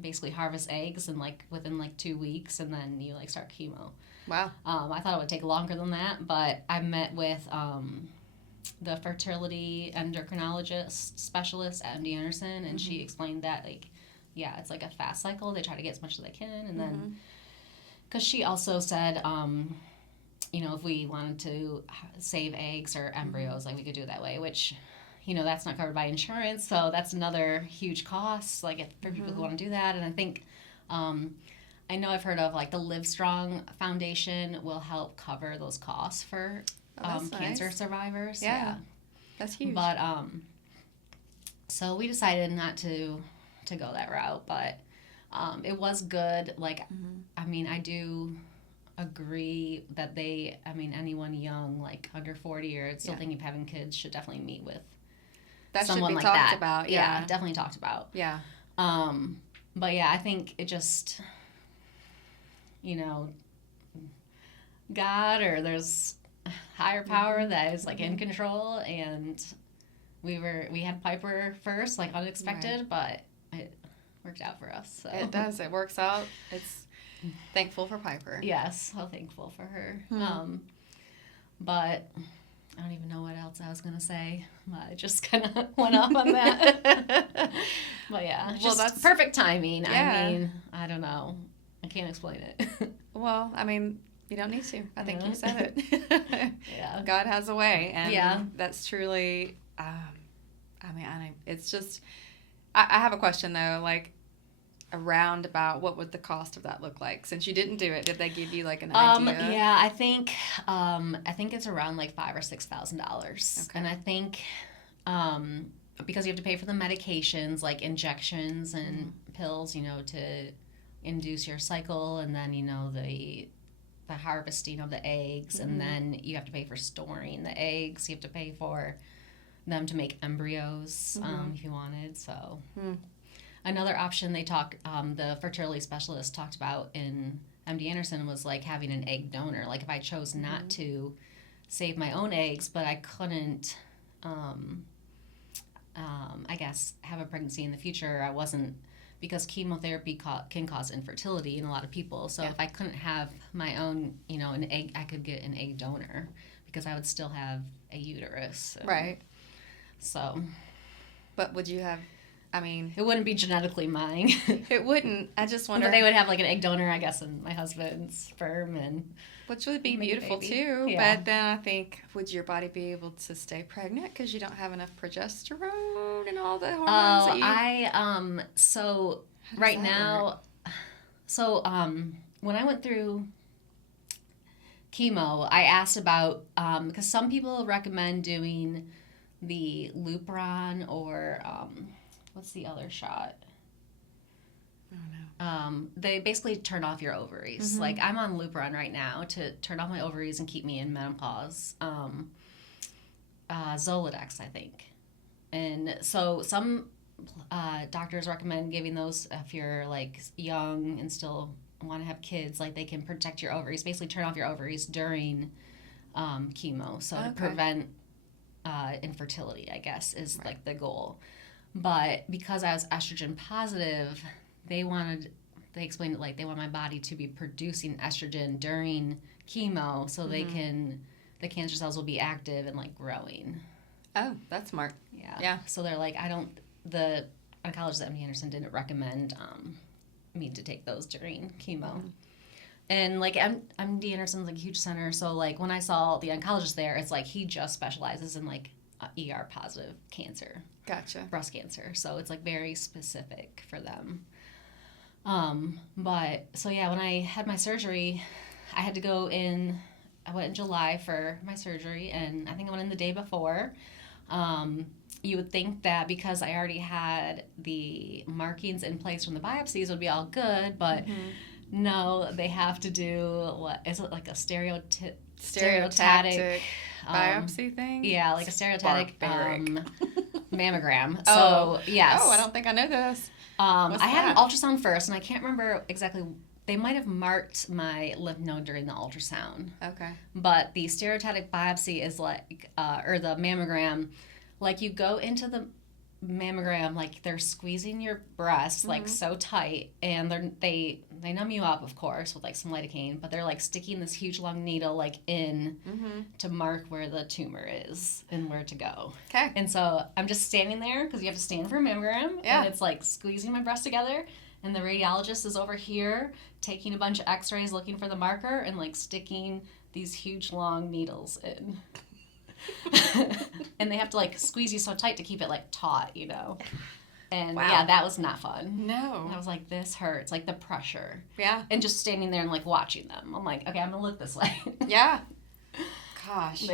basically harvest eggs and like within like 2 weeks, and then you like start chemo. Wow. I thought it would take longer than that, but I met with the fertility endocrinologist specialist at MD Anderson, and she explained that like, yeah, it's like a fast cycle. They try to get as much as they can, and then because she also said, you know, if we wanted to save eggs or embryos, like we could do it that way, which, you know, that's not covered by insurance. So that's another huge cost, like for people who want to do that. And I think, I know I've heard of like the Livestrong Foundation will help cover those costs for cancer survivors. Yeah. That's huge. But, so we decided not to go that route, but it was good. Like, I mean, I do agree that anyone young, like under 40 or still thinking of having kids, should definitely meet with someone like that. That should be talked about. Yeah, definitely talked about. Yeah. But yeah, I think it just, you know, God or there's higher power that is like in control, and we had Piper first, like unexpected, but it worked out for us. So. It does. It works out. It's thankful for Piper. Yes, so thankful for her. But I don't even know what else I was going to say. I just kind of went off on that. But yeah, just that's perfect timing. Yeah. I mean, I don't know. I can't explain it. Well, I mean, you don't need to. I think you said it. Yeah. God has a way. And that's truly, it's just, I have a question though, like around about what would the cost of that look like? Since you didn't do it, did they give you like an idea? Yeah, I think it's around like $5,000 or $6,000. Okay. And I think because you have to pay for the medications like injections and pills, you know, to induce your cycle, and then you know the harvesting of the eggs, and then you have to pay for storing the eggs. You have to pay for them to make embryos if you wanted. So another option they the fertility specialist talked about in MD Anderson was like having an egg donor. Like if I chose not to save my own eggs, but I couldn't, I guess, have a pregnancy in the future, I wasn't, because chemotherapy can cause infertility in a lot of people. So if I couldn't have my own, you know, an egg, I could get an egg donor because I would still have a uterus. Right. So. But would you have, I mean. It wouldn't be genetically mine. It wouldn't. I just wonder. But they would have like an egg donor, I guess, and my husband's sperm and. Which would be beautiful too. Yeah. But then I think, would your body be able to stay pregnant because you don't have enough progesterone and all the hormones that you... so right now, when I went through chemo, I asked about, because some people recommend doing the Lupron or, what's the other shot? I don't know. They basically turn off your ovaries. Like I'm on Lupron right now to turn off my ovaries and keep me in menopause. Zoladex, I think. And so some doctors recommend giving those if you're like young and still want to have kids. Like they can protect your ovaries, basically turn off your ovaries during chemo. So to prevent infertility, I guess, is like the goal. But because I was estrogen positive, they explained it like they want my body to be producing estrogen during chemo so they can, the cancer cells will be active and like growing. Oh, that's smart. Yeah. So they're like, the oncologist at MD Anderson didn't recommend me to take those during chemo. And like MD Anderson's like a huge center, so like when I saw the oncologist there, it's like he just specializes in like ER positive cancer. Gotcha. Breast cancer. So it's like very specific for them. But so yeah, when I had my surgery, I had to go in. I went in July for my surgery, and I think I went in the day before. You would think that because I already had the markings in place from the biopsies would be all good, but no, they have to do, what is it, like a stereotactic biopsy thing? Yeah, like a stereotactic mammogram. Oh. So, yes. Oh, I don't think I know this. I had an ultrasound first, and I can't remember exactly. They might have marked my lymph node during the ultrasound. Okay. But the stereotactic biopsy is like, or the mammogram, like you go into the mammogram, like they're squeezing your breast like so tight, and they numb you up, of course, with like some lidocaine, but they're like sticking this huge long needle like in to mark where the tumor is and where to go. Okay. And so I'm just standing there because you have to stand for a mammogram, and it's like squeezing my breast together, and the radiologist is over here taking a bunch of x-rays looking for the marker and like sticking these huge long needles in. And they have to like squeeze you so tight to keep it like taut, you know. And yeah, that was not fun. No. I was like, this hurts, like the pressure. Yeah. And just standing there and like watching them. I'm like, okay, I'm gonna look this way. Yeah. Gosh.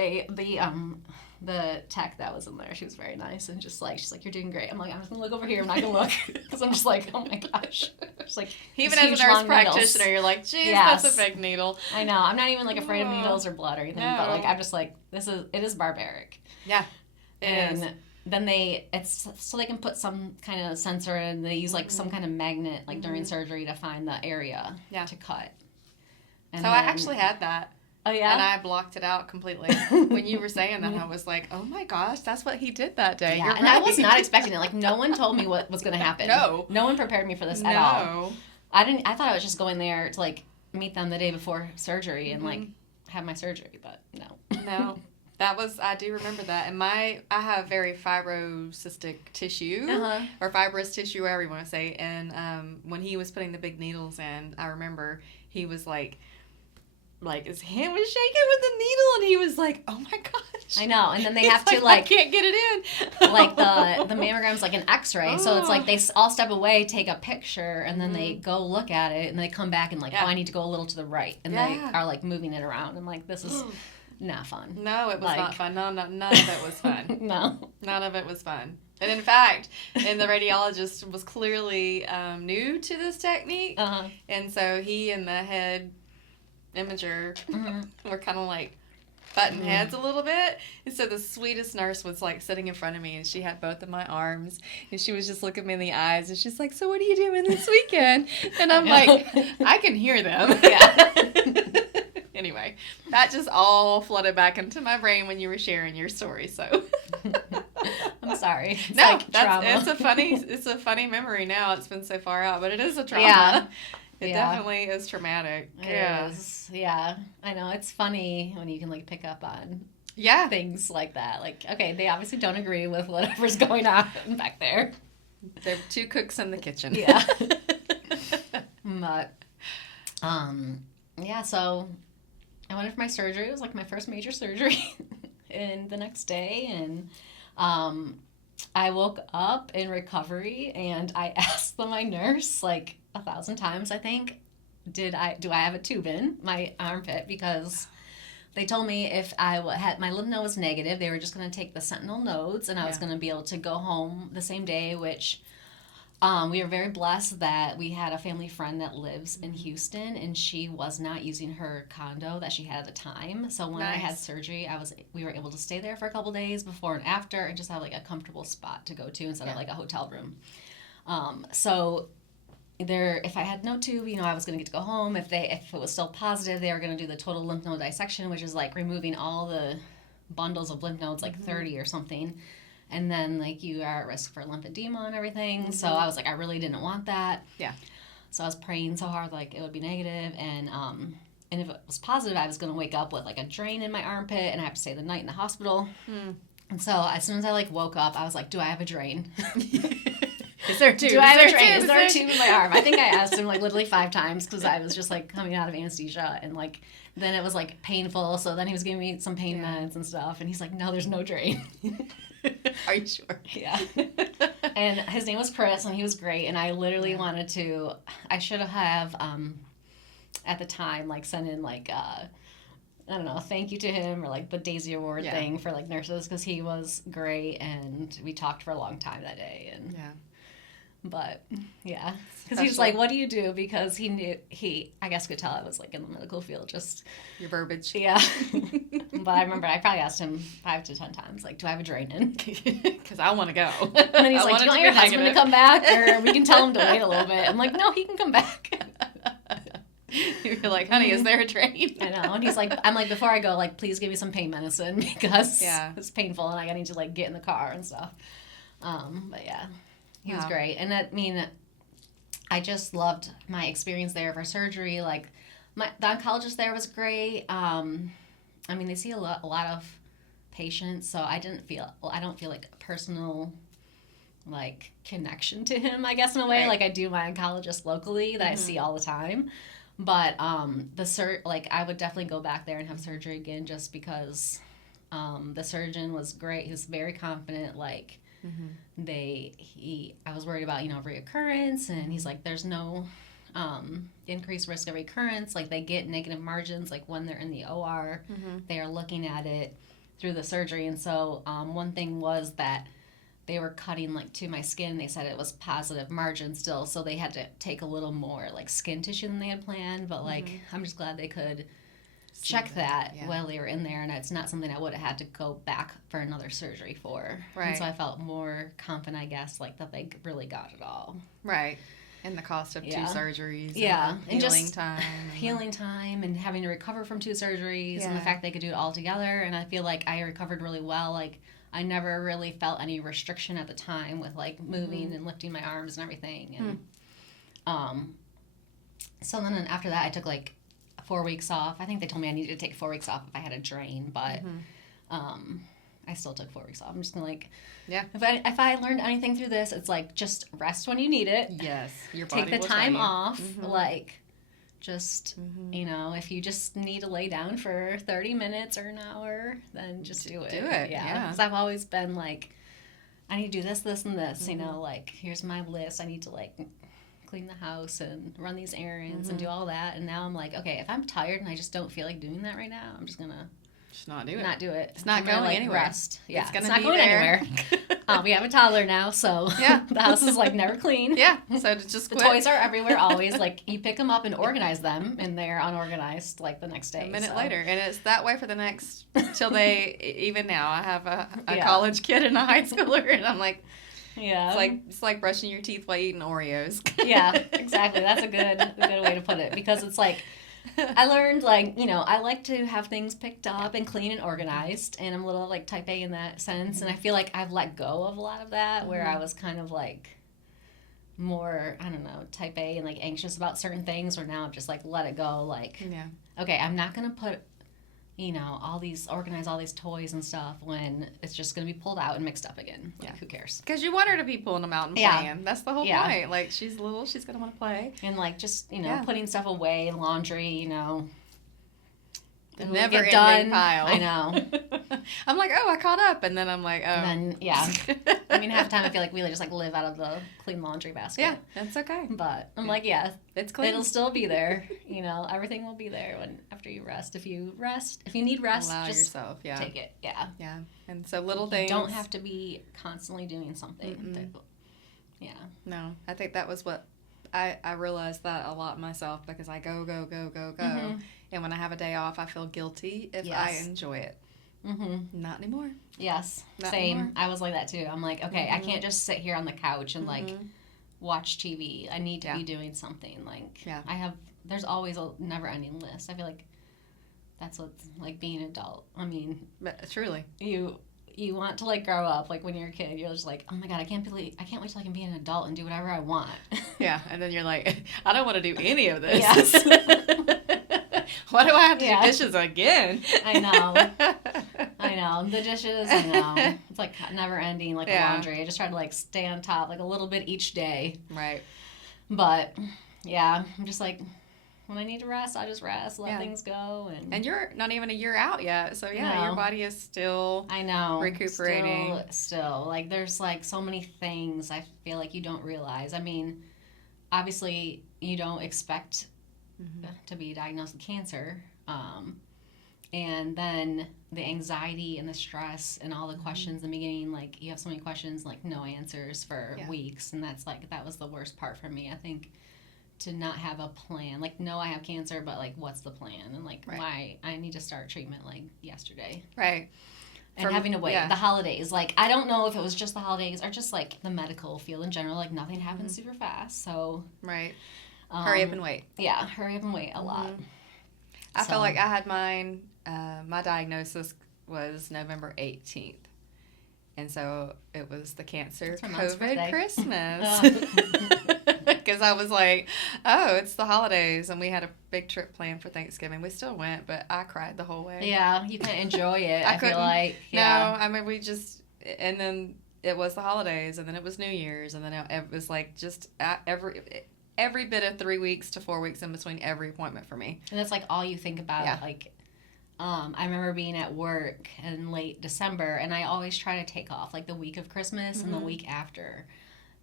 The tech that was in there, she was very nice and just like, she's like, you're doing great. I'm like, I'm just gonna look over here. I'm not gonna look because I'm just like, oh my gosh. Just like even as a nurse practitioner, you're like, geez, that's a big needle. I know. I'm not even like afraid of needles or blood or anything, but like I'm just like, it is barbaric. Yeah. It is. Then it's so they can put some kind of sensor in. They use like some kind of magnet like during surgery to find the area to cut. And so I actually had that. Oh yeah. And I blocked it out completely. When you were saying that, I was like, oh my gosh, that's what he did that day. Yeah. You're and right. I was not expecting it. Like no one told me what was going to happen. No one prepared me for this at all. I thought I was just going there to like meet them the day before surgery and like have my surgery, but no. I do remember that. And I have very fibrocystic tissue or fibrous tissue, whatever you want to say. And when he was putting the big needles in, I remember he was like his hand was shaking with the needle, and he was like, oh my gosh. I know. And then they have to like, I can't get it in. Like the mammogram's like an x-ray. So it's like they all step away, take a picture, and then they go look at it, and they come back and like, oh, I need to go a little to the right. And they are like moving it around. I'm like, this is not fun. No, it was not fun. No, none of it was fun. No. None of it was fun. And in fact, the radiologist was clearly new to this technique. And so he and the head imager were kind of like button heads a little bit. And so the sweetest nurse was like sitting in front of me, and she had both of my arms, and she was just looking me in the eyes, and she's like, so what are you doing this weekend? And I'm like, I can hear them. Yeah. Anyway, that just all flooded back into my brain when you were sharing your story. So I'm sorry. It's no, like trauma. It's a funny memory now. It's been so far out, but it is a trauma. Yeah. It definitely is traumatic. It is. Yeah. I know. It's funny when you can like pick up on things like that. Like, okay, they obviously don't agree with whatever's going on back there. There are two cooks in the kitchen. Yeah. But, so I went in for my surgery. It was like my first major surgery. And the next day, and I woke up in recovery, and I asked my nurse like 1,000 times, I think, do I have a tube in my armpit, because they told me if I had my lymph node was negative, they were just going to take the sentinel nodes, and I was going to be able to go home the same day, which we were very blessed that we had a family friend that lives in Houston, and she was not using her condo that she had at the time. So when I had surgery, we were able to stay there for a couple days before and after, and just have like a comfortable spot to go to instead of like a hotel room. So if I had no tube, I was going to get to go home. If it was still positive, they were going to do the total lymph node dissection, which is like removing all the bundles of lymph nodes, like 30 or something. And then, like, you are at risk for lymphedema and everything. So I was like, I really didn't want that. Yeah. So I was praying so hard, like, it would be negative. And and if it was positive, I was going to wake up with like a drain in my armpit and I have to stay the night in the hospital. And so as soon as I like woke up, I was like, do I have a drain? Is there a tube? Do I have a drain? Is there a tube in my arm? I think I asked him like literally 5 times because I was just like coming out of anesthesia, and like then it was like painful. So then he was giving me some pain meds and stuff, and he's like, no, there's no drain. Are you sure? Yeah. And his name was Presson, and he was great. And I literally wanted to, I should have at the time like sent in like I don't know, thank you to him or like the Daisy Award thing for like nurses, because he was great and we talked for a long time that day. And but yeah, because he was like, what do you do? Because he knew, I guess could tell I was like in the medical field, just your verbiage. Yeah. But I remember I probably asked him 5 to 10 times, like, do I have a drain in? Because I want to go. And then he's like, do you want your husband to come back? Or we can tell him to wait a little bit. I'm like, no, he can come back. You're like, honey, is there a drain? I know. And he's like, I'm like, before I go, like, please give me some pain medicine because it's painful and I need to like get in the car and stuff. But yeah, he was great. And I mean, I just loved my experience there for surgery. Like the oncologist there was great. I mean, they see a lot of patients, so I don't feel like a personal like connection to him, I guess, in a way, like I do my oncologist locally that I see all the time. But I would definitely go back there and have surgery again, just because the surgeon was great. He was very confident. Like I was worried about reoccurrence, and he's like, there's no increased risk of recurrence. Like they get negative margins, like when they're in the OR, they are looking at it through the surgery. And so one thing was that they were cutting like to my skin. They said it was positive margin still, so they had to take a little more like skin tissue than they had planned. But like I'm just glad they could check that while they were in there, and it's not something I would have had to go back for another surgery for. Right. And so I felt more confident, I guess, like that they really got it all. Right. And the cost of 2 surgeries. Yeah. And healing time. Healing time and having to recover from 2 surgeries and the fact they could do it all together. And I feel like I recovered really well. Like I never really felt any restriction at the time with like moving and lifting my arms and everything. And so then after that I took like 4 weeks off. I think they told me I needed to take 4 weeks off if I had a drain, but I still took 4 weeks off. I'm just gonna like, if I learned anything through this, it's like just rest when you need it. Yes, your body take the time off. Mm-hmm. Like, just if you just need to lay down for 30 minutes or an hour, then just do it. Do it. Yeah. Because I've always been like, I need to do this, this, and this. You know, like here's my list. I need to like clean the house and run these errands and do all that. And now I'm like, okay, if I'm tired and I just don't feel like doing that right now, I'm just gonna not do it. Not do it. It's not going anywhere. Rest. Yeah, it's not going anywhere. We have a toddler now, so the house is like never clean. Yeah, so just the toys are everywhere always. Like you pick them up and organize them, and they're unorganized like the next day. A minute later, and it's that way for the next till they. Even now, I have a college kid and a high schooler, and I'm like. Yeah, it's like brushing your teeth while eating Oreos. Yeah, exactly. That's a good way to put it, because it's like I learned like I like to have things picked up and clean and organized, and I'm a little like type A in that sense, and I feel like I've let go of a lot of that where I was kind of like more type A and like anxious about certain things, where now I've just like let it go. Like okay, I'm not gonna put organize all these toys and stuff when it's just going to be pulled out and mixed up again. Like, who cares? Because you want her to be pulling them out and playing. That's the whole point. Like, she's little, she's going to want to play. And, like, just, putting stuff away, laundry, The never-ending pile. I know. I'm like, oh, I caught up. And then I'm like, oh. And then, I mean, half the time I feel like we just, like, live out of the clean laundry basket. Yeah, that's okay. But I'm like, it's clean. It'll still be there. Everything will be there after you rest. If you need rest, allow just yourself. take it. Yeah. Yeah. And so little things. You don't have to be constantly doing something. No, I think that was what I realized that a lot myself, because I go. And when I have a day off, I feel guilty if I enjoy it. Not anymore. Yes. Same. Anymore. I was like that too. I'm like, okay, I can't just sit here on the couch and like watch TV. I need to be doing something. Like there's always a never ending list. I feel like that's what's like being an adult. I mean, but truly. You want to like grow up, like when you're a kid, you're just like, oh my God, I can't wait till I can be an adult and do whatever I want. Yeah, and then you're like, I don't want to do any of this. Yes. Why do I have to do dishes again? I know. The dishes, I know. It's like never ending, like a laundry. I just try to like stay on top, like a little bit each day. Right. But yeah, I'm just like, when I need to rest, I just rest, let things go. And you're not even a year out yet. So your body is still recuperating. Still. Like there's like so many things I feel like you don't realize. I mean, obviously you don't expect to be diagnosed with cancer. And then the anxiety and the stress and all the questions in the beginning, like you have so many questions, like no answers for weeks. And that was the worst part for me. I think to not have a plan, like, no, I have cancer, but like, what's the plan? And like, why I need to start treatment like yesterday. Right. And having to wait. The holidays, like, I don't know if it was just the holidays or just like the medical field in general, like nothing happens super fast. So, hurry up and wait. Yeah, hurry up and wait a lot. I felt like I had mine, my diagnosis was November 18th. And so it was the cancer COVID Christmas. Because I was like, oh, it's the holidays. And we had a big trip planned for Thanksgiving. We still went, but I cried the whole way. Yeah, you couldn't enjoy it, I feel like. Yeah. No, I mean, and then it was the holidays, and then it was New Year's, and then it was like just every bit of 3 weeks to 4 weeks in between every appointment for me. And that's like all you think about. Yeah. Like, I remember being at work in late December, and I always try to take off like the week of Christmas and the week after.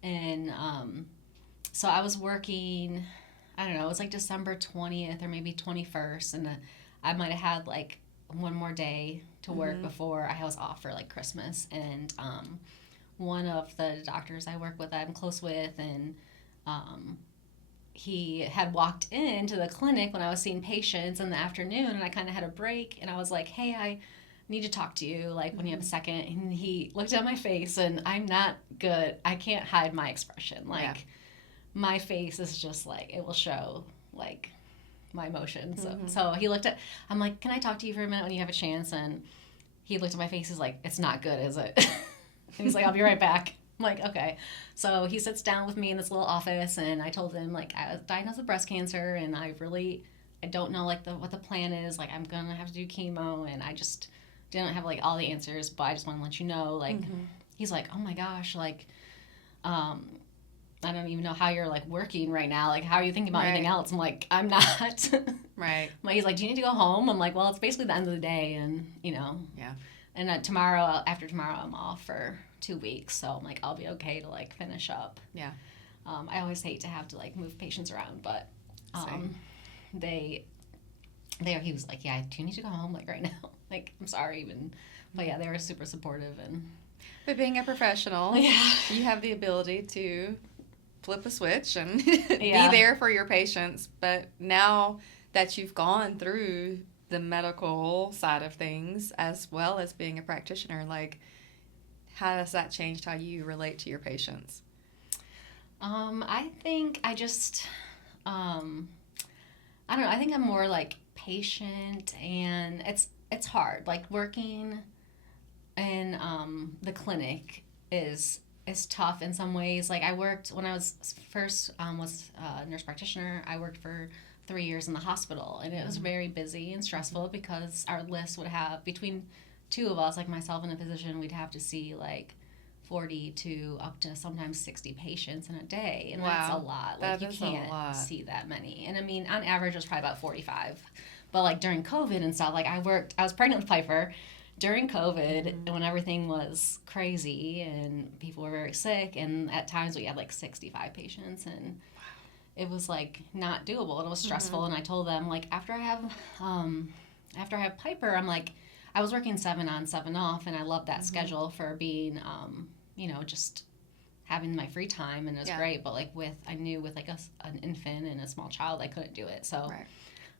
And so I was working, I don't know, it was like December 20th or maybe 21st, and I might have had like one more day to work before I was off for like Christmas. And one of the doctors I work with, I'm close with, and he had walked into the clinic when I was seeing patients in the afternoon, and I kind of had a break, and I was like, hey, I need to talk to you, like, when you have a second. And he looked at my face, and I'm not good. I can't hide my expression. Like, my face is just, like, it will show, like, my emotions. So he looked at, I'm like, can I talk to you for a minute when you have a chance? And he looked at my face, he's like, it's not good, is it? And he's like, I'll be right back. I'm like, okay. So he sits down with me in this little office, and I told him, like, I was diagnosed with breast cancer, and I don't know, like, what the plan is. Like, I'm going to have to do chemo, and I just didn't have, like, all the answers, but I just want to let you know. Like, he's like, oh, my gosh, like, I don't even know how you're, like, working right now. Like, how are you thinking about anything else? I'm like, I'm not. Right. Like, he's like, do you need to go home? I'm like, well, it's basically the end of the day, and, you know. Yeah. And after tomorrow, I'm off for 2 weeks, so I'm like, I'll be okay to like finish up. Yeah. I always hate to have to like move patients around, but he was like, yeah, do you need to go home like right now? Like, I'm sorry, but yeah, they were super supportive. But being a professional, you have the ability to flip a switch and be there for your patients. But now that you've gone through the medical side of things as well as being a practitioner, like, how has that changed how you relate to your patients? I think I just, I don't know, I think I'm more like patient, and it's hard. Like, working in the clinic is tough in some ways. Like, I worked, when I was first was a nurse practitioner, I worked for 3 years in the hospital, and it was very busy and stressful because our list would have, between two of us, like myself and a physician, we'd have to see like 40 to up to sometimes 60 patients in a day, and that's a lot. Like, you can't see that many. And I mean, on average, it was probably about 45. But like during COVID and stuff, like I was pregnant with Piper during COVID when everything was crazy and people were very sick, and at times we had like 65 patients, and it was like not doable, and it was stressful. And I told them, like, after I have Piper, I'm like, I was working 7 on, 7 off, and I loved that schedule for being, just having my free time, and it was great. But like I knew with like an infant and a small child, I couldn't do it. So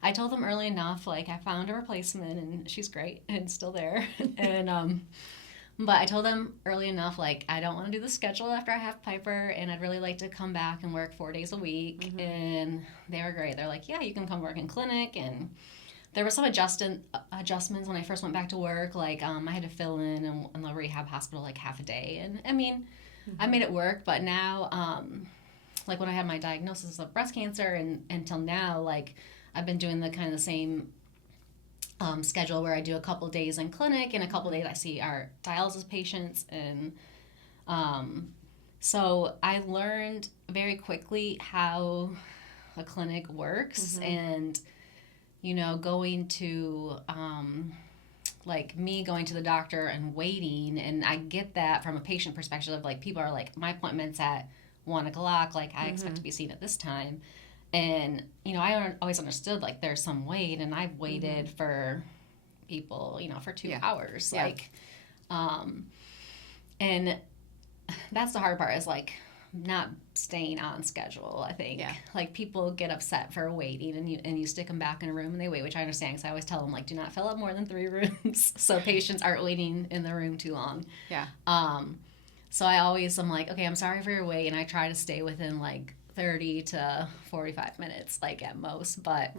I told them early enough, like, I found a replacement, and she's great and still there. And but I told them early enough, like, I don't want to do the schedule after I have Piper, and I'd really like to come back and work 4 days a week. And they were great. They're like, yeah, you can come work in clinic. And there were some adjustments when I first went back to work. Like, I had to fill in the rehab hospital like half a day. And I mean, I made it work. But now, like when I had my diagnosis of breast cancer and until now, like, I've been doing the kind of the same schedule where I do a couple days in clinic and a couple days I see our dialysis patients. And so I learned very quickly how a clinic works, and, you know, going to, like me going to the doctor and waiting, and I get that from a patient perspective. Like, people are like, my appointment's at 1 o'clock, like I expect to be seen at this time. And, you know, I always understood, like, there's some wait, and I've waited for people, you know, for 2 hours. Yeah. Like, and that's the hard part, is, like, not staying on schedule, I think. Yeah. Like, people get upset for waiting, and you stick them back in a room and they wait, which I understand, because I always tell them, like, do not fill up more than 3 rooms so patients aren't waiting in the room too long. Yeah. So I'm like, okay, I'm sorry for your wait, and I try to stay within, like, 30 to 45 minutes, like, at most. But,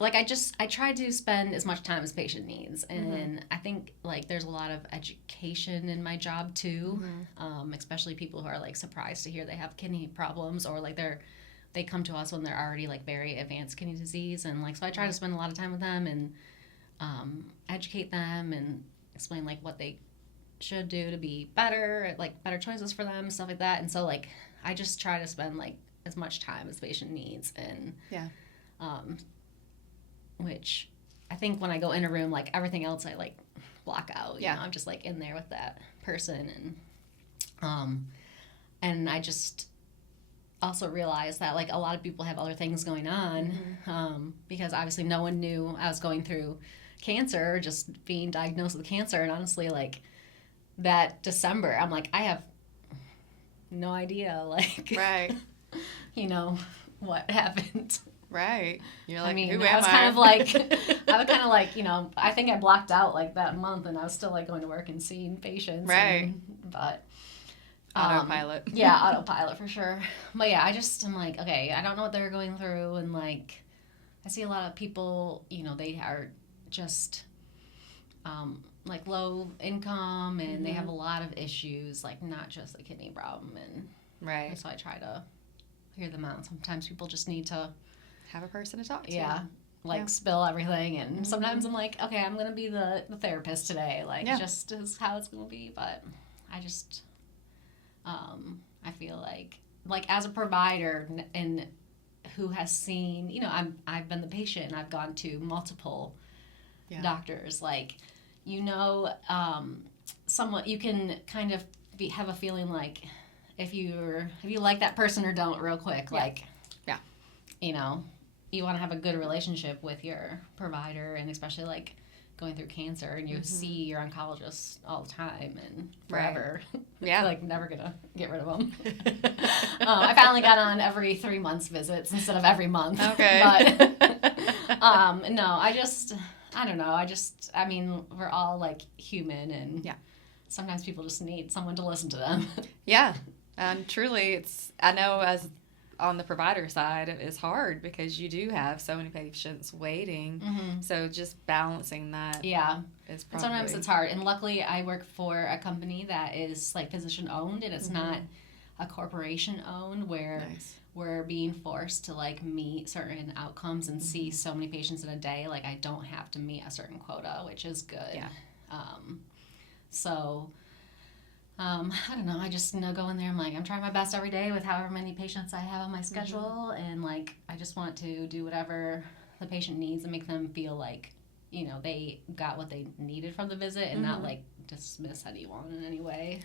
like, I try to spend as much time as patient needs. And I think, like, there's a lot of education in my job, too. Especially people who are, like, surprised to hear they have kidney problems, or, like, they come to us when they're already, like, very advanced kidney disease. And, like, so I try to spend a lot of time with them and educate them and explain, like, what they should do to be better, like, better choices for them, stuff like that. And so, like, I just try to spend, like, as much time as the patient needs. And which I think when I go in a room, like, everything else I, like, block out. You know, I'm just, like, in there with that person. And I just also realized that, like, a lot of people have other things going on, because obviously no one knew I was going through cancer, just being diagnosed with cancer. And honestly, like, that December, I'm like, I have no idea, like, you know, what happened. Right. You're like, I mean, who I am was I? kind of like, you know, I think I blocked out, like, that month, and I was still, like, going to work and seeing patients. Right. But Autopilot. Yeah, autopilot for sure. But yeah, I'm like, okay, I don't know what they're going through. And, like, I see a lot of people, you know, they are just, like, low income, and they have a lot of issues, like, not just the kidney problem. And so I try to hear them out. Sometimes people just need to have a person to talk to. Yeah. Like, spill everything. And sometimes I'm like, okay, I'm going to be the therapist today. Like, just is how it's going to be. But I just, I feel like as a provider and who has seen, you know, I've been the patient, and I've gone to multiple doctors. Like, you know, somewhat, you can kind of have a feeling like if you like that person or don't real quick, like, you know, you want to have a good relationship with your provider, and especially, like, going through cancer, and you see your oncologist all the time and forever. Like, never gonna get rid of them. I finally got on every 3 months visits instead of every month. Okay. But no, I don't know. I mean, we're all, like, human, and sometimes people just need someone to listen to them. And truly, I know, as on the provider side, it is hard because you do have so many patients waiting. So just balancing that is probably... Sometimes it's hard. And luckily, I work for a company that is, like, physician owned, and it's not a corporation owned, where we're being forced to, like, meet certain outcomes and see so many patients in a day. Like, I don't have to meet a certain quota, which is good. So... I don't know, I just, you know, go in there, I'm like, I'm trying my best every day with however many patients I have on my schedule, and, like, I just want to do whatever the patient needs and make them feel like, you know, they got what they needed from the visit, and not, like, dismiss anyone in any way.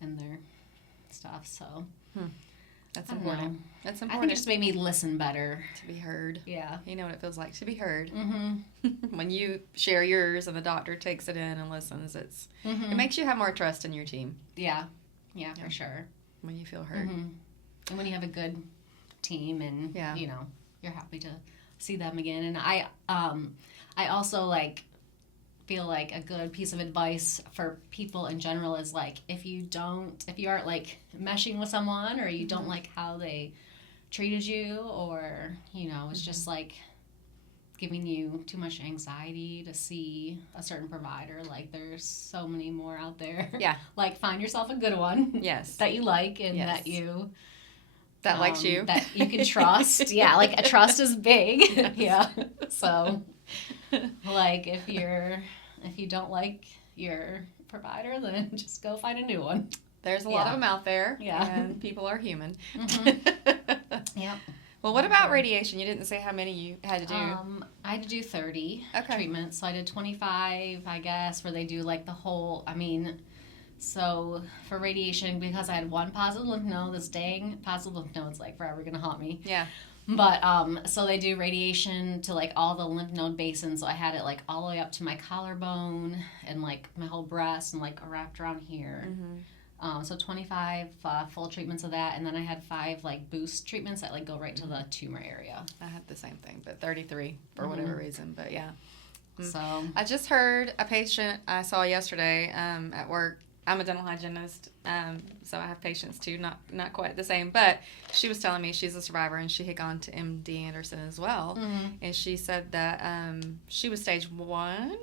And their stuff, so. That's important. That's important. I think it just made me listen better. To be heard. Yeah. You know what it feels like to be heard. When you share yours and the doctor takes it in and listens, it makes you have more trust in your team. Yeah, for sure. When you feel heard. And when you have a good team, and, you know, you're happy to see them again. And I also, like, feel like a good piece of advice for people in general is, like, if you aren't, like, meshing with someone, or you don't like how they treated you, or, you know, it's just, like, giving you too much anxiety to see a certain provider, like, there's so many more out there. Like, find yourself a good one. That you like, and That likes you. That you can trust. Yeah, like a trust is big. Yeah. So, like if you don't like your provider, then just go find a new one. There's a lot of them out there. Yeah. And people are human. Yep. Well, what about radiation? You didn't say how many you had to do. I had to do 30 treatments. So I did 25, I guess, where they do like the whole, so for radiation, because I had one positive lymph node, this dang positive lymph node's like forever going to haunt me. Yeah. But, so they do radiation to like all the lymph node basins. So I had it like all the way up to my collarbone and like my whole breast and like wrapped around here. So 25 full treatments of that, and then I had 5 like boost treatments that like go right to the tumor area. I had the same thing, but 33 for whatever reason. But yeah. So I just heard a patient I saw yesterday at work. I'm a dental hygienist, so I have patients too, not quite the same. But she was telling me she's a survivor, and she had gone to MD Anderson as well. And she said that she was stage 1.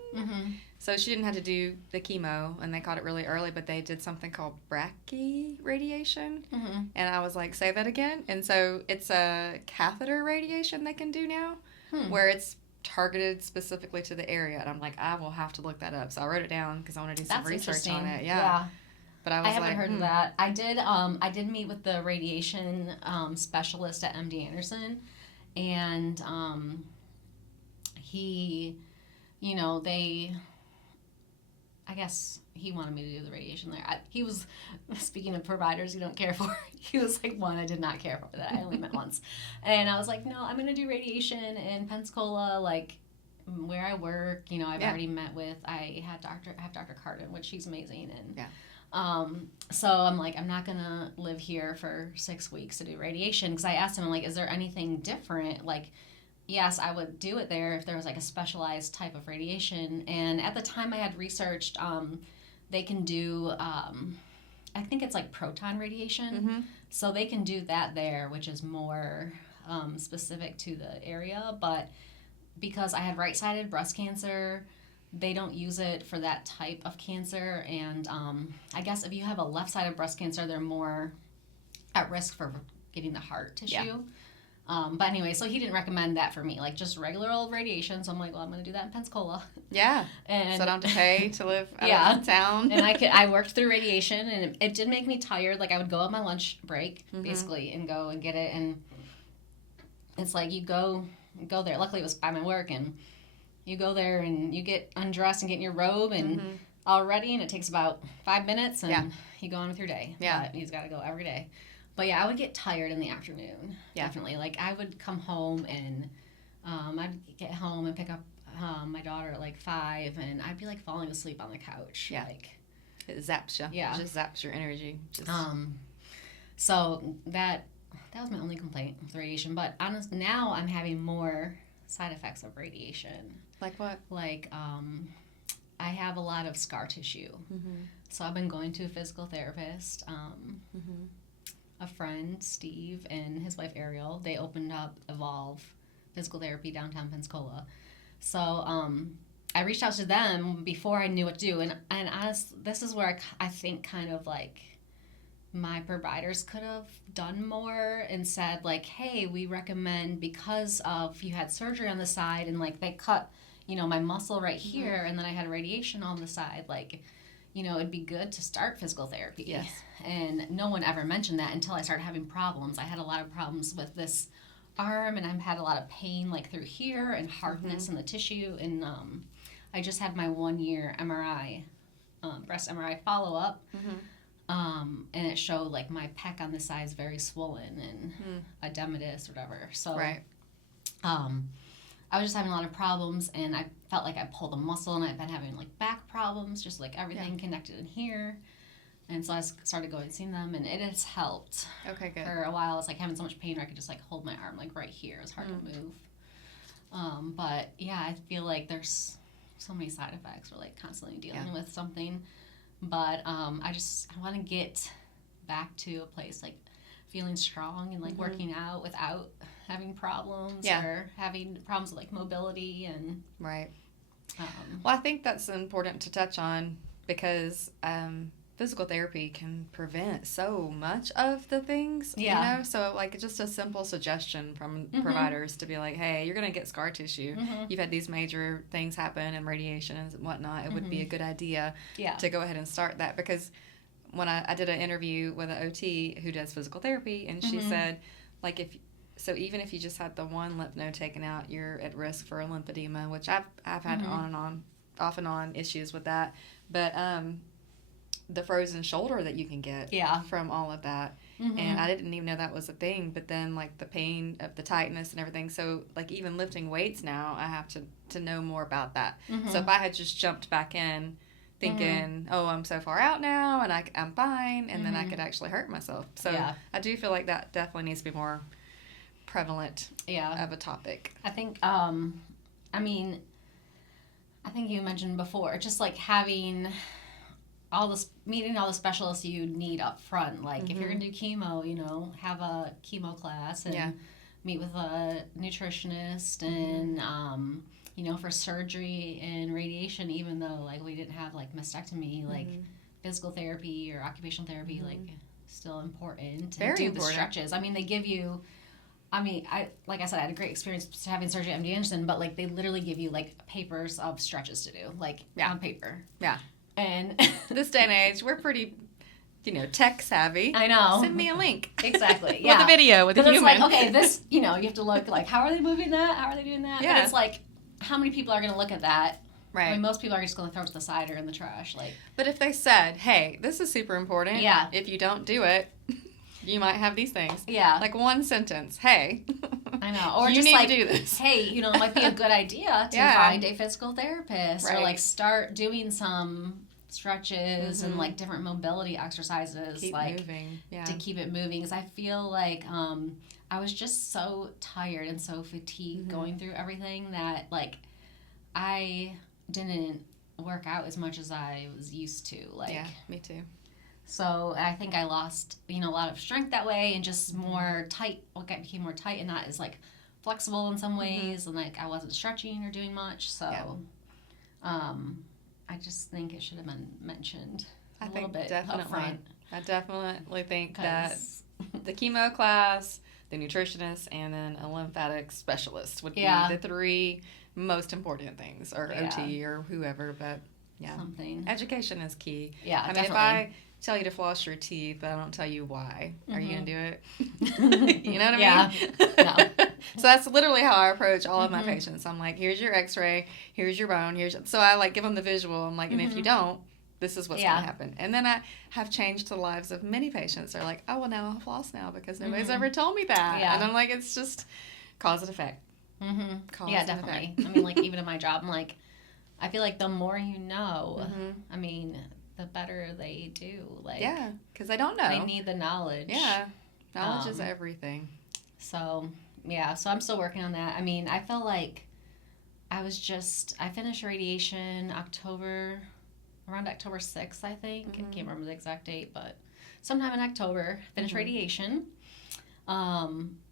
So she didn't have to do the chemo, and they caught it really early, but they did something called brachy radiation. And I was like, say that again? And so it's a catheter radiation they can do now, where it's targeted specifically to the area. And I'm like, I will have to look that up. So I wrote it down because I want to do some research on it. Yeah. But I haven't heard of that. I did meet with the radiation specialist at MD Anderson, and he, I guess he wanted me to do the radiation there. He was, speaking of providers you don't care for, he was like one I did not care for that I only met once. And I was like, no, I'm going to do radiation in Pensacola, like where I work. I've already met with, I have Dr. Cardin, which she's amazing. And so I'm like, I'm not going to live here for 6 weeks to do radiation. Because I asked him, like, is there anything different? Like, yes, I would do it there if there was like a specialized type of radiation. And at the time I had researched, they can do, I think it's like proton radiation. So they can do that there, which is more specific to the area. But because I had right-sided breast cancer, they don't use it for that type of cancer. And I guess if you have a left-sided breast cancer, they're more at risk for getting the heart tissue. Yeah. But anyway, so he didn't recommend that for me, like just regular old radiation. So I'm like, well, I'm going to do that in Pensacola. Yeah. And so I don't have to pay to live out of town. And I worked through radiation, and it did make me tired. Like I would go on my lunch break, basically, and go and get it. And it's like you go there. Luckily, it was by my work, and you go there and you get undressed and get in your robe and all ready, and it takes about 5 minutes, and you go on with your day. Yeah. But he's got to go every day. But yeah, I would get tired in the afternoon. Yeah. Definitely. Like I would come home and I'd get home and pick up my daughter at like 5, and I'd be like falling asleep on the couch. Yeah. Like it zaps you. Yeah. It just zaps your energy. So that was my only complaint with radiation. But honestly, now I'm having more side effects of radiation. Like what? Like I have a lot of scar tissue. So I've been going to a physical therapist. A friend, Steve, and his wife, Ariel, they opened up Evolve Physical Therapy downtown Pensacola. So I reached out to them before I knew what to do. And honestly, this is where I think kind of like my providers could have done more and said like, hey, we recommend, because of you had surgery on the side and like they cut, my muscle right here, and then I had radiation on the side, like, it'd be good to start physical therapy. Yes. And no one ever mentioned that until I started having problems. I had a lot of problems with this arm, and I've had a lot of pain like through here and hardness in the tissue. And I just had my 1-year MRI, breast MRI follow-up. And it showed like my pec on this side is very swollen and edematous or whatever. So I was just having a lot of problems, and I felt like I pulled a muscle, and I've been having like back problems, just like everything connected in here. And so I started going and seeing them, and it has helped. Okay, good. For a while, it's like having so much pain where I could just like hold my arm like right here. It's hard to move. But yeah, I feel like there's so many side effects. We're like constantly dealing with something. But I want to get back to a place like feeling strong and like working out without having problems or having problems with like mobility and right. Well, I think that's important to touch on because physical therapy can prevent so much of the things, you know? So, like, just a simple suggestion from providers to be like, hey, you're going to get scar tissue. You've had these major things happen and radiation and whatnot. It would be a good idea to go ahead and start that, because when I did an interview with an OT who does physical therapy, and she said, like, even if you just had the one lymph node taken out, you're at risk for a lymphedema, which I've had off and on issues with that. But the frozen shoulder that you can get from all of that. And I didn't even know that was a thing. But then, like, the pain of the tightness and everything. So, like, even lifting weights now, I have to know more about that. So if I had just jumped back in thinking, oh, I'm so far out now and I'm fine, and then I could actually hurt myself. So I do feel like that definitely needs to be more prevalent of a topic. I think, I think you mentioned before, just like having meeting all the specialists you need up front. Like if you're going to do chemo, you know, have a chemo class and meet with a nutritionist and, you know, for surgery and radiation, even though, like, we didn't have, like, mastectomy, like, physical therapy or occupational therapy, like, still important. Very and do important. The stretches. I mean, they give you, like I said, I had a great experience having surgery at MD Anderson, but, like, they literally give you, like, papers of stretches to do, like, on paper. Yeah. And this day and age, we're pretty, you know, tech savvy. I know. Send me a link. Exactly. With a video, with a human. It's like, okay, this, you know, you have to look, like, how are they moving that? How are they doing that? Yeah. But it's like, how many people are going to look at that? Right. I mean, most people are just going to throw it to the side or in the trash. Like, but if they said, hey, this is super important. Yeah. If you don't do it, you might have these things. Yeah. Like one sentence, hey. I know. Or you just need like, to do this. Hey, you know, it might be a good idea to find a physical therapist or, like, start doing some stretches and, like, different mobility exercises. Keep like, moving. Yeah. To keep it moving. Because I feel like I was just so tired and so fatigued going through everything that, like, I didn't work out as much as I was used to. Like, yeah, me too. So I think I lost, you know, a lot of strength that way and just more tight. I became more tight and not as, like, flexible in some ways. And, like, I wasn't stretching or doing much. So I just think it should have been mentioned a little bit up front. I definitely think that the chemo class, the nutritionist, and then a lymphatic specialist would be the three most important things, or OT or whoever, but something. Education is key. Yeah, I mean, definitely. if I tell you to floss your teeth, but I don't tell you why, are you going to do it? You know what I mean? No. So that's literally how I approach all of my patients. I'm like, here's your x-ray, here's your bone, so I, like, give them the visual. I'm like, and if you don't, this is what's going to happen. And then I have changed the lives of many patients. They're like, oh, well, now I'll floss now because nobody's ever told me that. Yeah. And I'm like, it's just cause and effect. Yeah, definitely. I mean, like, even in my job, I'm like, I feel like the more you know, I mean, the better they do. Like, yeah, because they don't know. They need the knowledge. Yeah, knowledge is everything. So, yeah, so I'm still working on that. I mean, I felt like I finished radiation around October 6th, I think. I can't remember the exact date, but sometime in October, finished radiation.